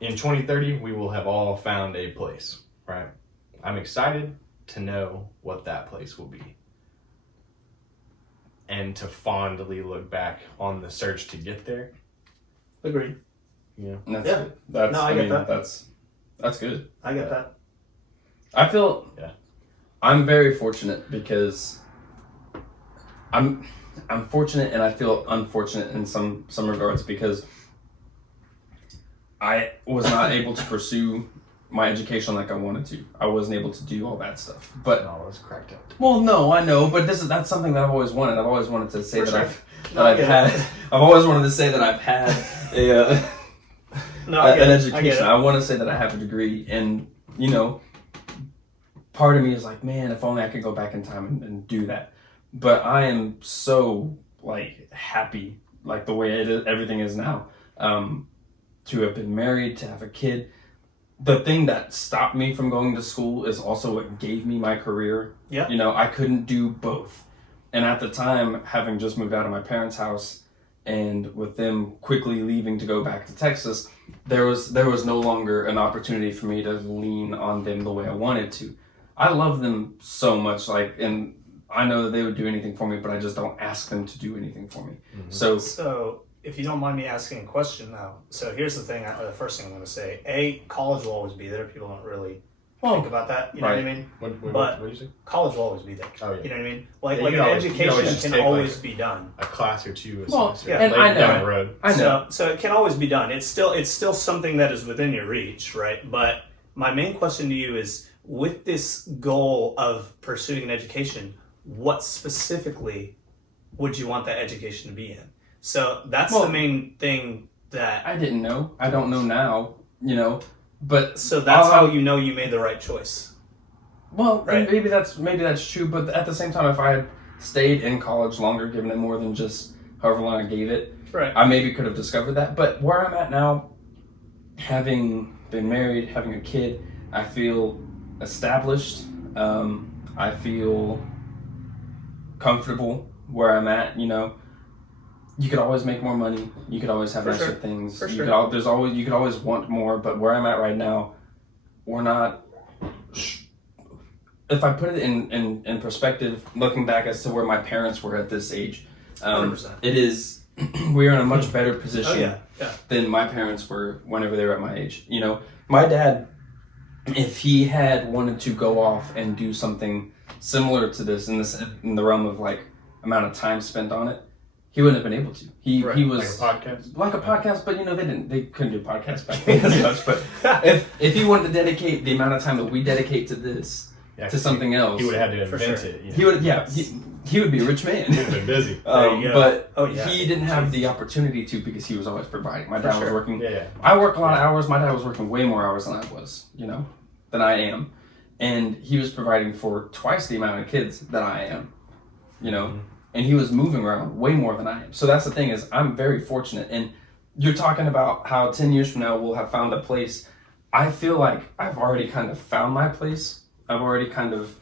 In 2030, we will have all found a place, right? I'm excited to know what that place will be. And to fondly look back on the search to get there. Agreed. Yeah. That's Yeah. good. That's, No, I get that. That's good. I get that. I feel I'm very fortunate because I'm fortunate, and I feel unfortunate in some regards because I was not able to pursue my education like I wanted to. I wasn't able to do all that stuff. But all those cracked up. well, no, I know, but that's something that I've always wanted. I've always wanted to say For that sure. I've had. I've always wanted to say that I've had an education. I want to say that I have a degree, and part of me is like, man, if only I could go back in time and do that. But I am so happy, the way everything is now. To have been married, to have a kid. The thing that stopped me from going to school is also what gave me my career. Yeah. I couldn't do both. And at the time, having just moved out of my parents' house and with them quickly leaving to go back to Texas, there was no longer an opportunity for me to lean on them the way I wanted to. I love them so much, and I know that they would do anything for me, but I just don't ask them to do anything for me. Mm-hmm. So if you don't mind me asking a question now, so here's the thing, the first thing I'm going to say. College will always be there. People don't really think about that. You know what I mean? What did you say? College will always be there. Oh, yeah. You know what I mean? Education can always be done. A class or two a semester. And I know. Down the road. I know. So it can always be done. It's still something that is within your reach, right? But my main question to you is, with this goal of pursuing an education, what specifically would you want that education to be in? So that's the main thing that I didn't know. I don't know now, but so that's how you know you made the right choice. Well, right? maybe that's true, but at the same time, if I had stayed in college longer, given it more than just however long I gave it, right, I maybe could have discovered that. But where I'm at now, having been married, having a kid, I feel established. I feel comfortable where I'm at. You could always make more money. You could always have nicer things. For you sure. You could always want more. But where I'm at right now, we're not. If I put it in perspective, looking back as to where my parents were at this age, 100%. It is we are in a much better position yeah. than my parents were whenever they were at my age. My dad, if he had wanted to go off and do something similar to this in the realm of amount of time spent on it, he wouldn't have been able to. He was like a podcast. Like a podcast, but they couldn't do podcasts back then as much. But if he wanted to dedicate the amount of time that we dedicate to this to something else, he would have had to invent it. He would he would be a rich man. He would have been busy. But he didn't have the opportunity to because he was always providing. My dad was working. Yeah. I work a lot of hours. My dad was working way more hours than I was, than I am. And he was providing for twice the amount of kids that I am, and he was moving around way more than I am. So that's the thing is I'm very fortunate. And you're talking about how 10 years from now we'll have found a place. I feel like I've already kind of found my place. I've already kind of,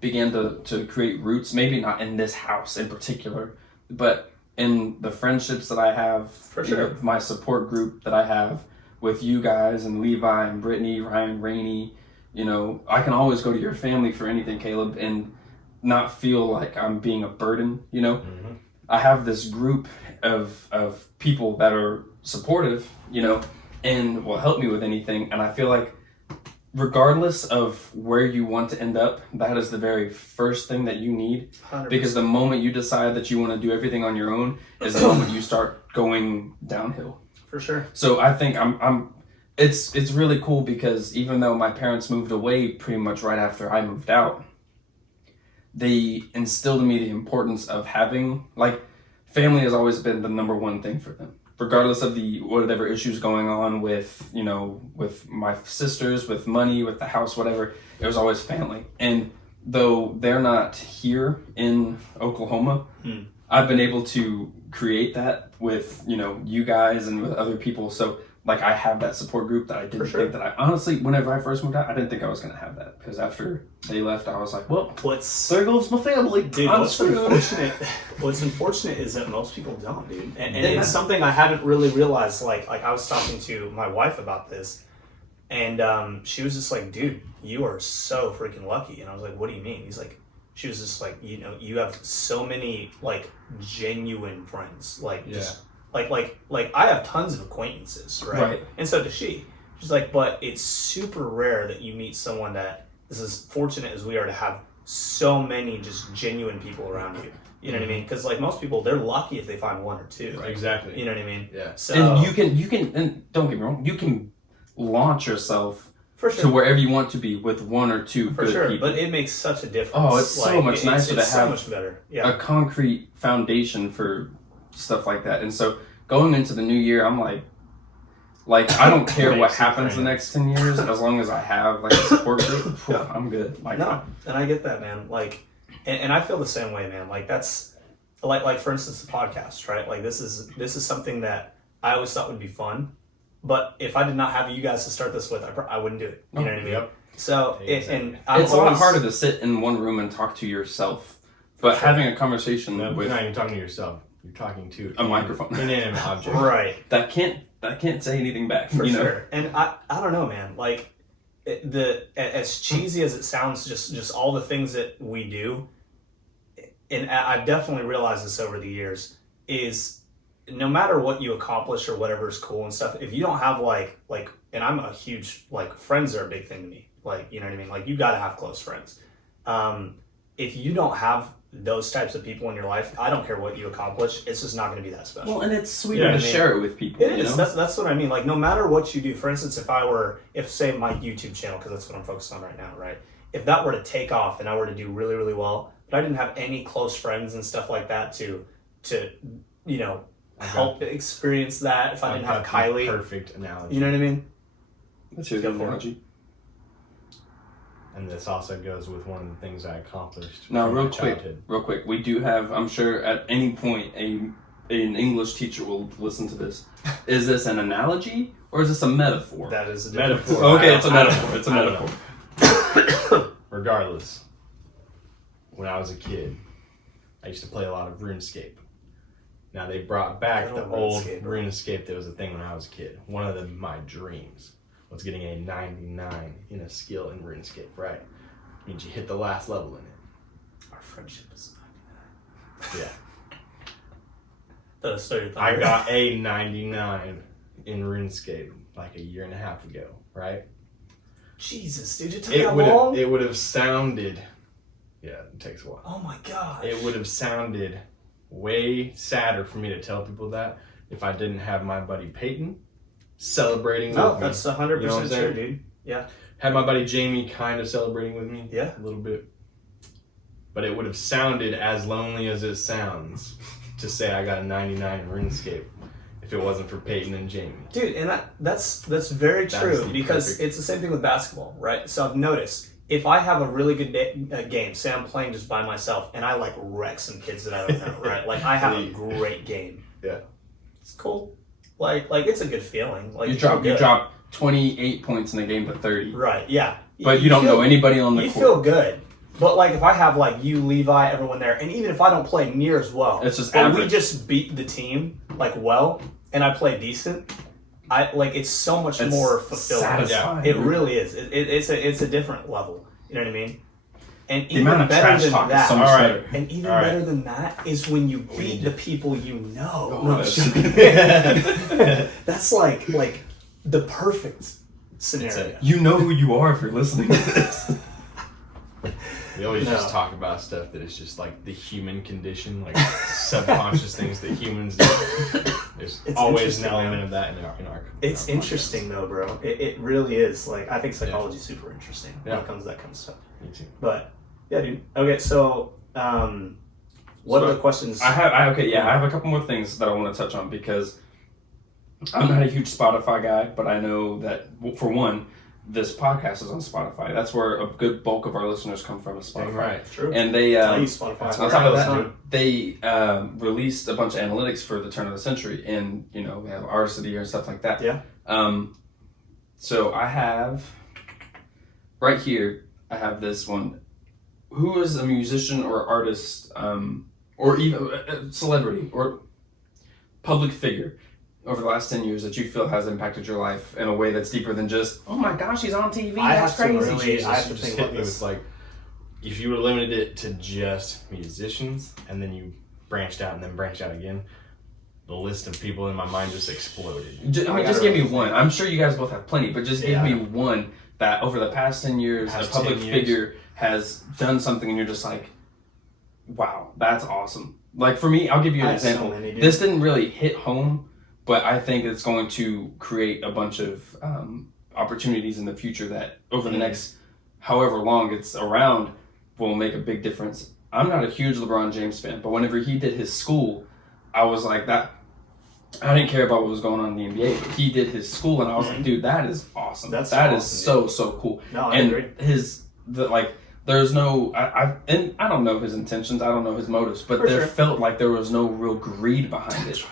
began to create roots, maybe not in this house in particular, but in the friendships that I have, my support group that I have with you guys and Levi and Brittany, Ryan, Rainey. I can always go to your family for anything, Caleb, and not feel like I'm being a burden. Mm-hmm. I have this group of people that are supportive, and will help me with anything. And I feel like regardless of where you want to end up, that is the very first thing that you need. 100%. Because the moment you decide that you want to do everything on your own is the moment you start going downhill. For sure. So I think it's really cool because even though my parents moved away pretty much right after I moved out, they instilled in me the importance of having, family has always been the number one thing for them. Regardless of the whatever issues going on with, with my sisters, with money, with the house, whatever, it was always family. And though they're not here in Oklahoma, I've been able to create that with, you guys and with other people. So like I have that support group that I didn't think that I honestly, whenever I first moved out, I didn't think I was gonna have that, because after they left, I was like, well, there goes my family. Dude, I'm what's screwed. unfortunate is that most people don't, dude. And it's something I haven't really realized. Like I was talking to my wife about this, and she was just like, dude, you are so freaking lucky. And I was like, what do you mean? She was just like, you have so many like genuine friends. Like just like I have tons of acquaintances, right? And so does she. She's like, but it's super rare that you meet someone that is as fortunate as we are to have so many just genuine people around you. You know what I mean? Because like most people, they're lucky if they find one or two. Right. Exactly. You know what I mean? Yeah. So, And you can, and don't get me wrong, you can launch yourself for sure. to wherever you want to be with one or two For good sure, people. but it makes such a difference. Oh, it's so much nicer to it's have so much better. a concrete foundation for stuff like that. And so going into the new year, I'm like I don't care what happens the next 10 years, as long as I have like a support group, I'm good. Like, no, and I get that, man. Like, and I feel the same way, man. Like that's like for instance, the podcast, right? Like this is something that I always thought would be fun, but if I did not have you guys to start this with, I wouldn't do it. You know what I mean? Yep. So Exactly. it's a lot harder to sit in one room and talk to yourself, but having a conversation No, with you're not even talking to yourself. You're talking to a microphone, inanimate object. right. that can't say anything back. For you know? sure. And I don't know, man. Like as cheesy as it sounds, just all the things that we do, and I've definitely realized this over the years, is no matter what you accomplish or whatever is cool and stuff, if you don't have like, and I'm a huge, like, friends are a big thing to me. Like, you know what I mean? Like, you got to have close friends. If you don't have those types of people in your life, I don't care what you accomplish, it's just not going to be that special. Well, and it's sweeter to share it with people. It is. That's what I mean. Like, no matter what you do, for instance, if say my YouTube channel, because that's what I'm focused on right now, right? If that were to take off and I were to do really, really well, but I didn't have any close friends and stuff like that to help experience that, if I didn't have Kylie. Perfect analogy. You know what I mean? That's your analogy. And this also goes with one of the things I accomplished. Now, from real my childhood. quick, we do have, I'm sure at any point, an English teacher will listen to this. Is this an analogy or is this a metaphor? That is a Metaphor. Okay, it's a metaphor. It's a metaphor. Regardless, when I was a kid, I used to play a lot of RuneScape. Now they brought back the old RuneScape that was a thing when I was a kid. One of my dreams was getting a 99 in a skill in RuneScape, right? Means you hit the last level in it. Our friendship is 99. Yeah. I got a 99 in RuneScape like a year and a half ago, right? Jesus, dude, it took that long? It would have sounded... Yeah, it takes a while. Oh my God. It would have sounded way sadder for me to tell people that if I didn't have my buddy Peyton celebrating with me. No, that's 100% true, dude. Yeah. Had my buddy Jamie kind of celebrating with me. Yeah. A little bit. But it would have sounded as lonely as it sounds to say I got a 99 in RuneScape if it wasn't for Peyton and Jamie. Dude, and that's very true, because it's the same thing with basketball, right? So I've noticed, if I have a really good game, say I'm playing just by myself, and I like wreck some kids that I don't know, right? Like I have a great game. Yeah. It's cool. Like it's a good feeling. Like you drop 28 points in a game to 30. Right, yeah. But you don't know anybody on the court. You feel good. But like if I have like you, Levi, everyone there, and even if I don't play near as well, it's just but average. We just beat the team like well, and I play decent, it's so much more fulfilling. Satisfying. It really is. It's a different level. You know what I mean? And the amount of trash talk is so much better. And even better than that is when you beat the people you know. That's like the perfect scenario. You know who you are if you're listening to this. We always just talk about stuff that is just like the human condition, like subconscious things that humans do. There's always an element of that in our It's interesting though, bro. It really is. Like I think psychology is super interesting when it comes to that kind of stuff. Me too. But yeah, dude. Okay, so what are the questions? I have a couple more things that I want to touch on, because I'm not a huge Spotify guy, but I know that for one, this podcast is on Spotify. That's where a good bulk of our listeners come from, is Spotify. Right, true. And they I use Spotify. on top of that, they released a bunch of analytics for the turn of the century, and we have artists of the year and stuff like that. Yeah. So I have right here. I have this one. Who is a musician or artist, or even a celebrity or public figure over the last 10 years that you feel has impacted your life in a way that's deeper than just, oh my gosh, he's on TV, that's crazy. I have to think about this. Like, if you were limited it to just musicians and then you branched out and then branched out again, the list of people in my mind just exploded. Just give me one. I'm sure you guys both have plenty, but just give me one that over the past 10 years, a public figure has done something and you're just like, wow, that's awesome. Like for me, I'll give you an example. This didn't really hit home, but I think it's going to create a bunch of opportunities in the future that over the next however long it's around will make a big difference. I'm not a huge LeBron James fan, but whenever he did his school, I was like that. I didn't care about what was going on in the NBA, but he did his school, and I was like, dude, that is awesome. That awesome, is so cool. No, I agree. There's no, and I don't know his intentions, I don't know his motives, but felt like there was no real greed behind it.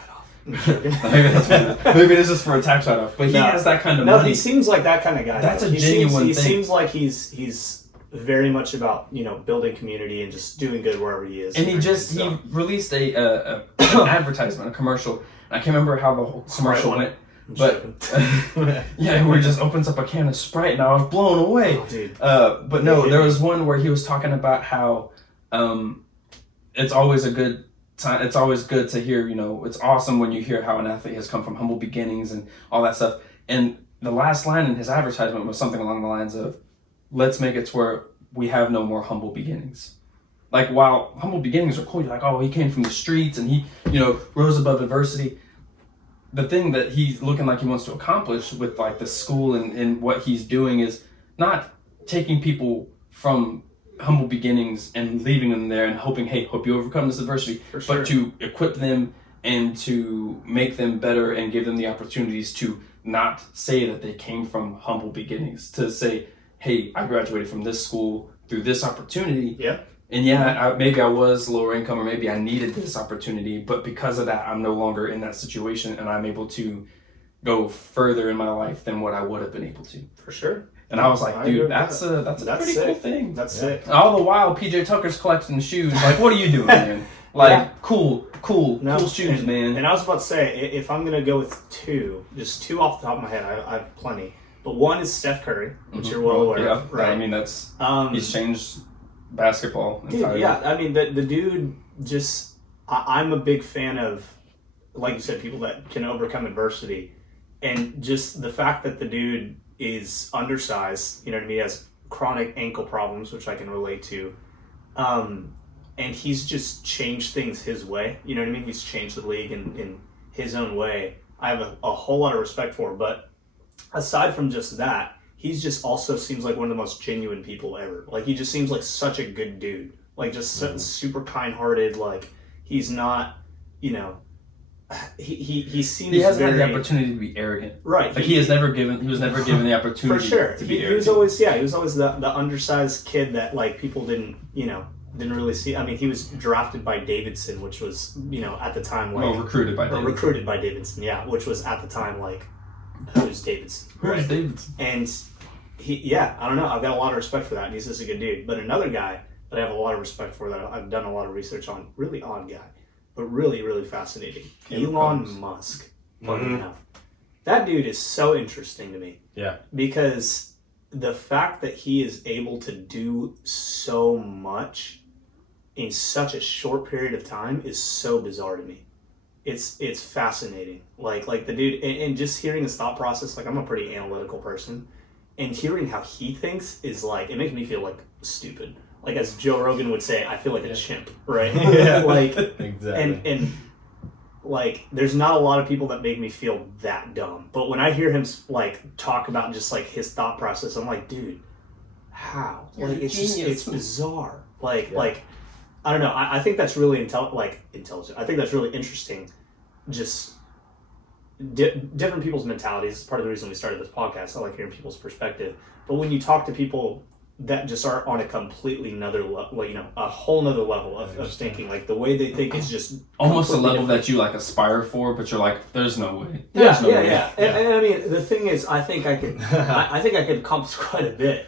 Maybe this is for a tax write-off, but he has that kind of money. No, he seems like that kind of guy. That's a genuine thing. He seems like he's very much about building community and just doing good wherever he is. And he released an advertisement, a commercial. I can't remember how the whole commercial went. But where he just opens up a can of Sprite and I was blown away. Oh, dude. But no, there was one where he was talking about how it's always a good time. It's always good to hear, it's awesome when you hear how an athlete has come from humble beginnings and all that stuff. And the last line in his advertisement was something along the lines of, let's make it to where we have no more humble beginnings. Like, while humble beginnings are cool, you're like, oh, he came from the streets and he, rose above adversity. The thing that he's looking like he wants to accomplish with like the school and what he's doing is not taking people from humble beginnings and leaving them there and hoping, hey, hope you overcome this adversity, but to equip them and to make them better and give them the opportunities to not say that they came from humble beginnings, to say, hey, I graduated from this school through this opportunity. Yeah. And maybe I was lower income or maybe I needed this opportunity, but because of that, I'm no longer in that situation and I'm able to go further in my life than what I would have been able to. For sure. And I was like, dude, that's a pretty cool thing. That's sick. All the while, PJ Tucker's collecting shoes. Like, what are you doing, man? Like, cool shoes, man. And I was about to say, if I'm going to go with just two off the top of my head, I have plenty. But one is Steph Curry, which you're well aware of. Right? I mean, that's he's changed basketball entirely. Dude, yeah, I mean, the dude just... I'm a big fan of, like you said, people that can overcome adversity. And just the fact that the dude is undersized, you know what I mean, he has chronic ankle problems, which I can relate to. And he's just changed things his way. You know what I mean? He's changed the league in his own way. I have a whole lot of respect for him. But aside from just that, he's just also seems like one of the most genuine people ever. Like, he just seems like such a good dude. Like, just super kind-hearted. Like, he's not, he seems he hasn't had the opportunity to be arrogant. Right. Like, he was never given the opportunity for sure. to be arrogant. He was always the undersized kid that, like, people didn't really see. I mean, he was drafted by Davidson, which was, at the time, like... recruited by Davidson. Recruited by Davidson, yeah. Which was, at the time, like, who's Davidson? Who's Davidson? And, I don't know. I've got a lot of respect for that, and he's just a good dude. But another guy that I have a lot of respect for, that I've done a lot of research on, really odd guy, but really, really fascinating. Elon Musk. Funny enough. That dude is so interesting to me. Yeah. Because the fact that he is able to do so much in such a short period of time is so bizarre to me. It's fascinating. Like the dude, and just hearing his thought process, like, I'm a pretty analytical person, and hearing how he thinks is like, it makes me feel like stupid. Like, as Joe Rogan would say, I feel like a chimp, right? Yeah. Like, exactly. And like, there's not a lot of people that make me feel that dumb. But when I hear him, like, talk about just, like, his thought process, I'm like, dude, how? You're like, a genius. it's bizarre. Like, I don't know. I think that's really intelligent. I think that's really interesting. Just different people's mentalities is part of the reason we started this podcast. I like hearing people's perspective. But when you talk to people that just are on a completely another level, you know, a whole nother level of thinking. Like the way they think is just almost a level different. that you like aspire for, but you're like, there's no way. Yeah, There's no way. yeah. And I mean, the thing is, I think I could, I think I could accomplish quite a bit,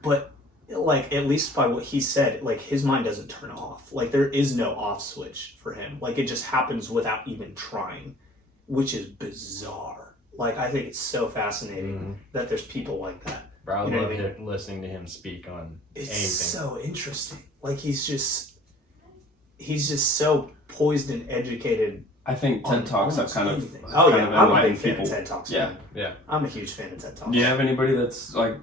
but like at least by what he said, like his mind doesn't turn off. Like there is no off switch for him. Like it just happens without even trying, which is bizarre. Like I think it's so fascinating that there's people like that. Bro, I You know love what I mean? listening to him speak on It's anything. so interesting. Like he's just so poised and educated. I think TED on Talks have almost kind of. anything. Oh kind yeah, of I'm a enlightened big fan people. of TED Talks. Yeah. Man. Yeah. I'm a huge fan of TED Talks. Do you have anybody that's like?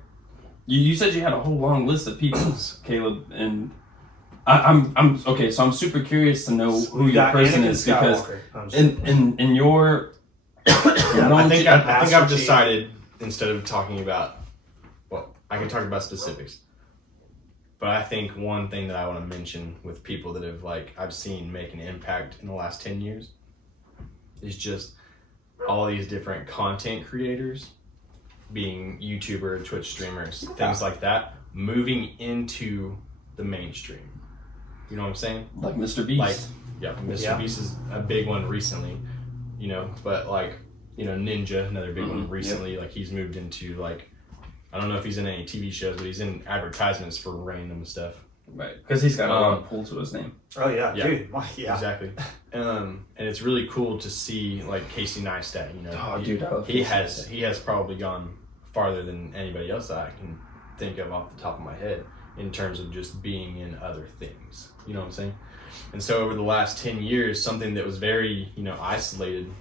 You said you had a whole long list of people, Caleb, and I'm okay. So I'm super curious to know who We your got person Anakin is because Skywalker. I'm just- in your. I think Master I've Chief. decided, instead of talking about, well, I can talk about specifics. But I think one thing that I want to mention with people that have like I've seen make an impact in the last 10 years is just all these different content creators, being YouTuber, Twitch streamers, things like that, moving into the mainstream. You know what I'm saying? Like Mr. Beast. Like, yeah, Mr. Beast is a big one recently, you know, but like, you know, Ninja, another big one recently, like he's moved into like, I don't know if he's in any TV shows, but he's in advertisements for random stuff. Right, because he's got a lot of pull to his name. Oh yeah, Yeah. dude. Yeah. Exactly. And it's really cool to see like Casey Neistat, you know, Oh, dude, I love he Casey has probably gone farther than anybody else that I can think of off the top of my head in terms of just being in other things. You know what I'm saying? And so over the last 10 years, something that was very, you know, isolated,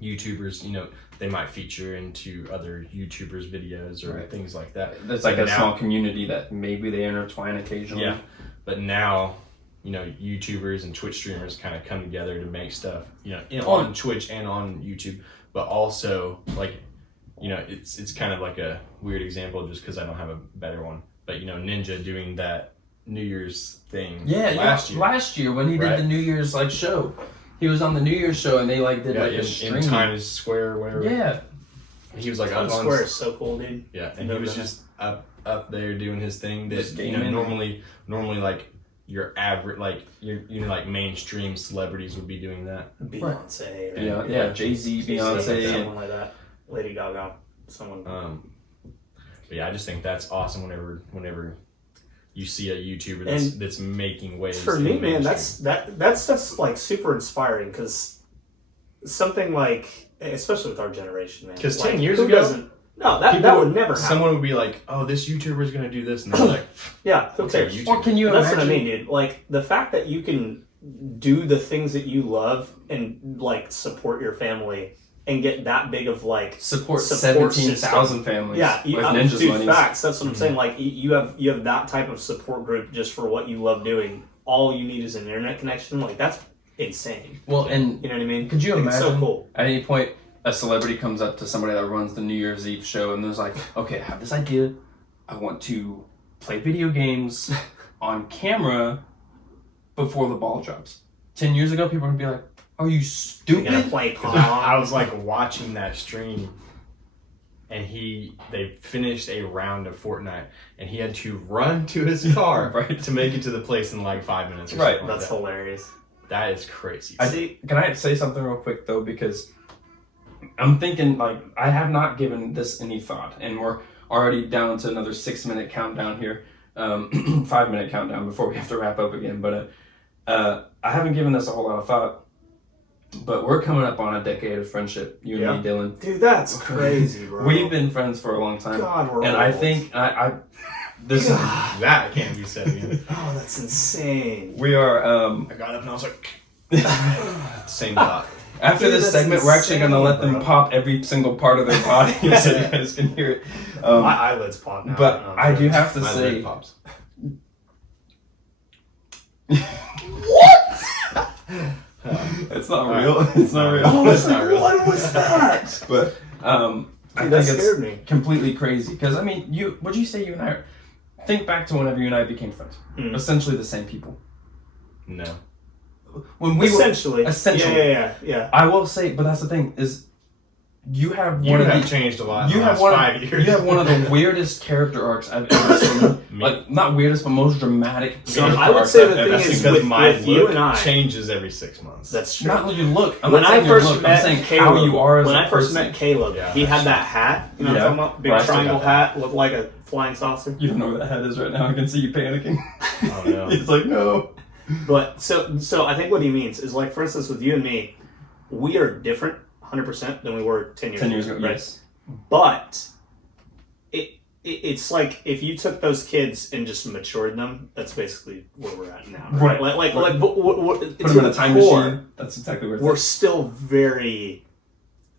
YouTubers, you know, they might feature into other YouTubers' videos or Right. things like that. There's like a now- small community that maybe they intertwine occasionally. Yeah. But now, you know, YouTubers and Twitch streamers kind of come together to make stuff, you know, on Twitch and on YouTube, but also like, you know, it's kind of like a weird example just because I don't have a better one. But you know, Ninja doing that New Year's thing last year when he did Right. the New Year's like show, he was on the New Year's show and they like did like a in stream. Times Square or whatever. Yeah, He was like Times up on Square is so cool, dude. yeah, and he was just up there doing his thing. That Just you know gaming. normally like your average like your like mainstream celebrities would be doing that. Beyonce. or- yeah, Jay-Z, Beyonce. someone like that. Lady Gaga. Someone. But yeah, I just think that's awesome whenever you see a YouTuber And that's making waves. For in me, the man, mainstream. that's just like super inspiring because something like, especially with our generation, man. 'Cause like, 10 years who ago, doesn't- no, that people would never happen. Someone would be like, "Oh, this YouTuber is gonna do this," and they're like, Yeah, who "What's a cares? YouTuber?" Or can you That's imagine? what I mean, dude. Like the fact that you can do the things that you love and like support your family and get that big of like support system. 17,000 families Yeah, with Ninja's dude, money. facts. That's what I'm saying. Like you have that type of support group just for what you love doing. All you need is an internet connection. Like that's insane. Well, and You know what I mean? could you Like, imagine It's so cool. at any point a celebrity comes up to somebody that runs the New Year's Eve show and there's like, okay, I have this idea. I want to play video games on camera before the ball drops. 10 years ago, people would be like, are you You're gonna stupid? play Pong. I was like watching that stream, and they finished a round of Fortnite, and he had to run to his car Right. to make it to the place in like 5 minutes. Or Right. something like That's that. hilarious. That is crazy. Can I say something real quick though? Because I'm thinking like I have not given this any thought, and we're already down to another 6-minute countdown here, 5-minute countdown before we have to wrap up again. But I haven't given this a whole lot of thought. But we're coming up on a decade of friendship, you and me, Dylan. Dude, that's crazy, bro. We've been friends for a long time, God, we're and I old. think this that can't be said again. Oh, that's insane. we are. I got up and I was like, same thought. After Dude, this that's segment, we're actually going to insane, let them bro. pop every single part of their body so you guys can hear it. My eyelids pop now. But I'm I sure. do have to My say, lip pops. it's not real. It's not real. Oh, It's not real. what was that? But I Dude, that think scared it's me. completely crazy. Because I mean, would you say you and I are, think back to whenever you and I became friends? Mm. Essentially the same people. No. When we Essentially. Essentially. Yeah. I will say, but that's the thing is, You have You one of have the changed a lot in you the have last one 5 years. you have one of the weirdest character arcs I've ever seen. Like not weirdest, but most dramatic. So character I would arcs say I've the ever thing seen. is because with my you look and I- changes every 6 months. That's true. Not your look. I'm When not I saying your first look. met I'm saying Caleb, how you are as when a I first person. met Caleb, Yeah, he had that's that hat. You know Yeah. what I'm talking about? Big Right, I still triangle got that. hat, looked like a flying saucer. You don't know where that head is right now. I can see you panicking. Oh, no. It's like no. But so I think what he means is like, for instance, with you and me, we are different 100% than we were 10 years 10 years ago. ago, right? yes. But it's like if you took those kids and just matured them, that's basically where we're at now. Right. Like Put to them in a the time core, machine. That's exactly where it's we're at. still very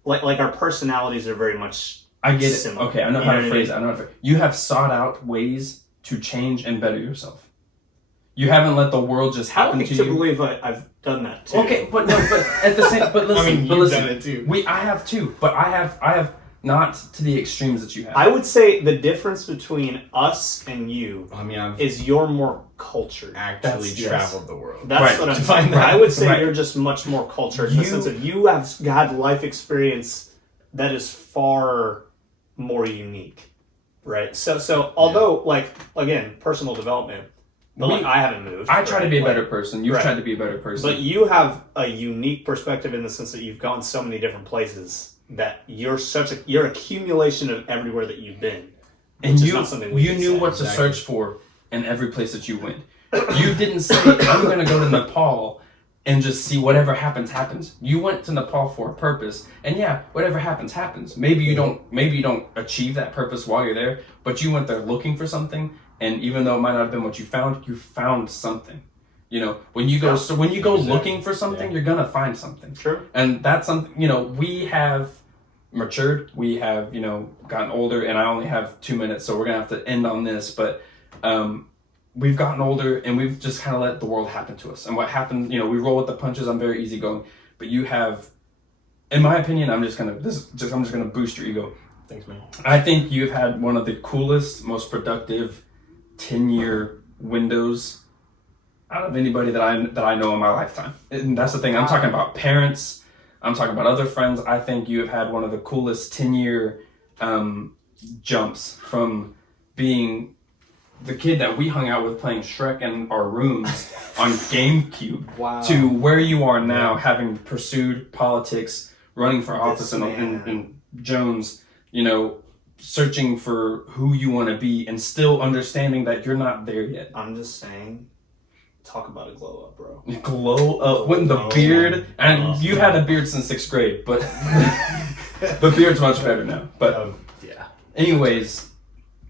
like our personalities are very much. I get it. similar. Okay, I know You how know to what I phrase it. mean? I know how to phrase it. You have sought out ways to change and better yourself. You haven't let the world just I happen like to to you. believe I've done that too. Okay, but no, but at the same, but listen, I mean, but you've listen, done it too. I have too, but I have not to the extremes that you have. I would say the difference between us and you I mean, I've is you're more cultured. actually That's- yes. traveled the world. That's Right, what I'm to find saying. that. I would say Right. you're just much more cultured in the You- sense of you have had life experience that is far more unique, right? So although like again personal development, but like I haven't moved. I try to right? be a Like, better person. You've right. tried to be a better person. but you have a unique perspective in the sense that you've gone so many different places that you're accumulation of everywhere that you've been. and which is you not something we you can knew say. what to Exactly. search for in every place that you went. You didn't say I'm going to go to Nepal and just see whatever happens. You went to Nepal for a purpose, and yeah, whatever happens. Maybe you don't achieve that purpose while you're there, but you went there looking for something, and even though it might not have been what you found something. You know, when you go Exactly. looking for something, Yeah. you're gonna find something. Sure. And that's something, you know, we have matured, we have, you know, gotten older, and I only have 2 minutes, so we're gonna have to end on this, but we've gotten older and we've just kind of let the world happen to us. And what happens, you know, we roll with the punches. I'm very easygoing, but you have, in my opinion, I'm just gonna boost your ego. Thanks, man. I think you've had one of the coolest, most productive 10-year windows out of anybody that I know in my lifetime. And that's the thing. I'm talking about parents. I'm talking about other friends. I think you have had one of the coolest 10-year jumps from being the kid that we hung out with playing Shrek in our rooms on GameCube Wow. to where you are now, having pursued politics, running for office in Jones, you know, searching for who you want to be and still understanding that you're not there yet. I'm just saying, talk about a glow up, bro. Glow up with the beard, and you had a beard since 6th grade, but the beard's much better now. But Yeah. anyways,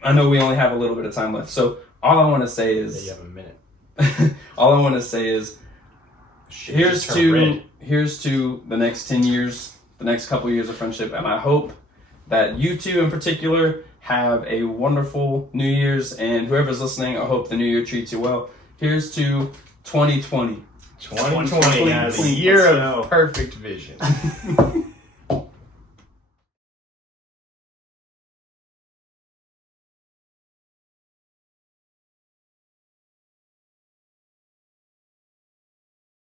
I know we only have a little bit of time left, so all I want to say Yeah, is you have a minute. all I want to say is here's Just turn to the next 10 years, the next couple years of friendship, and I hope that you two in particular have a wonderful New Year's, and whoever's listening, I hope the New Year treats you well. Here's to 2020. 2020 as the year of perfect vision.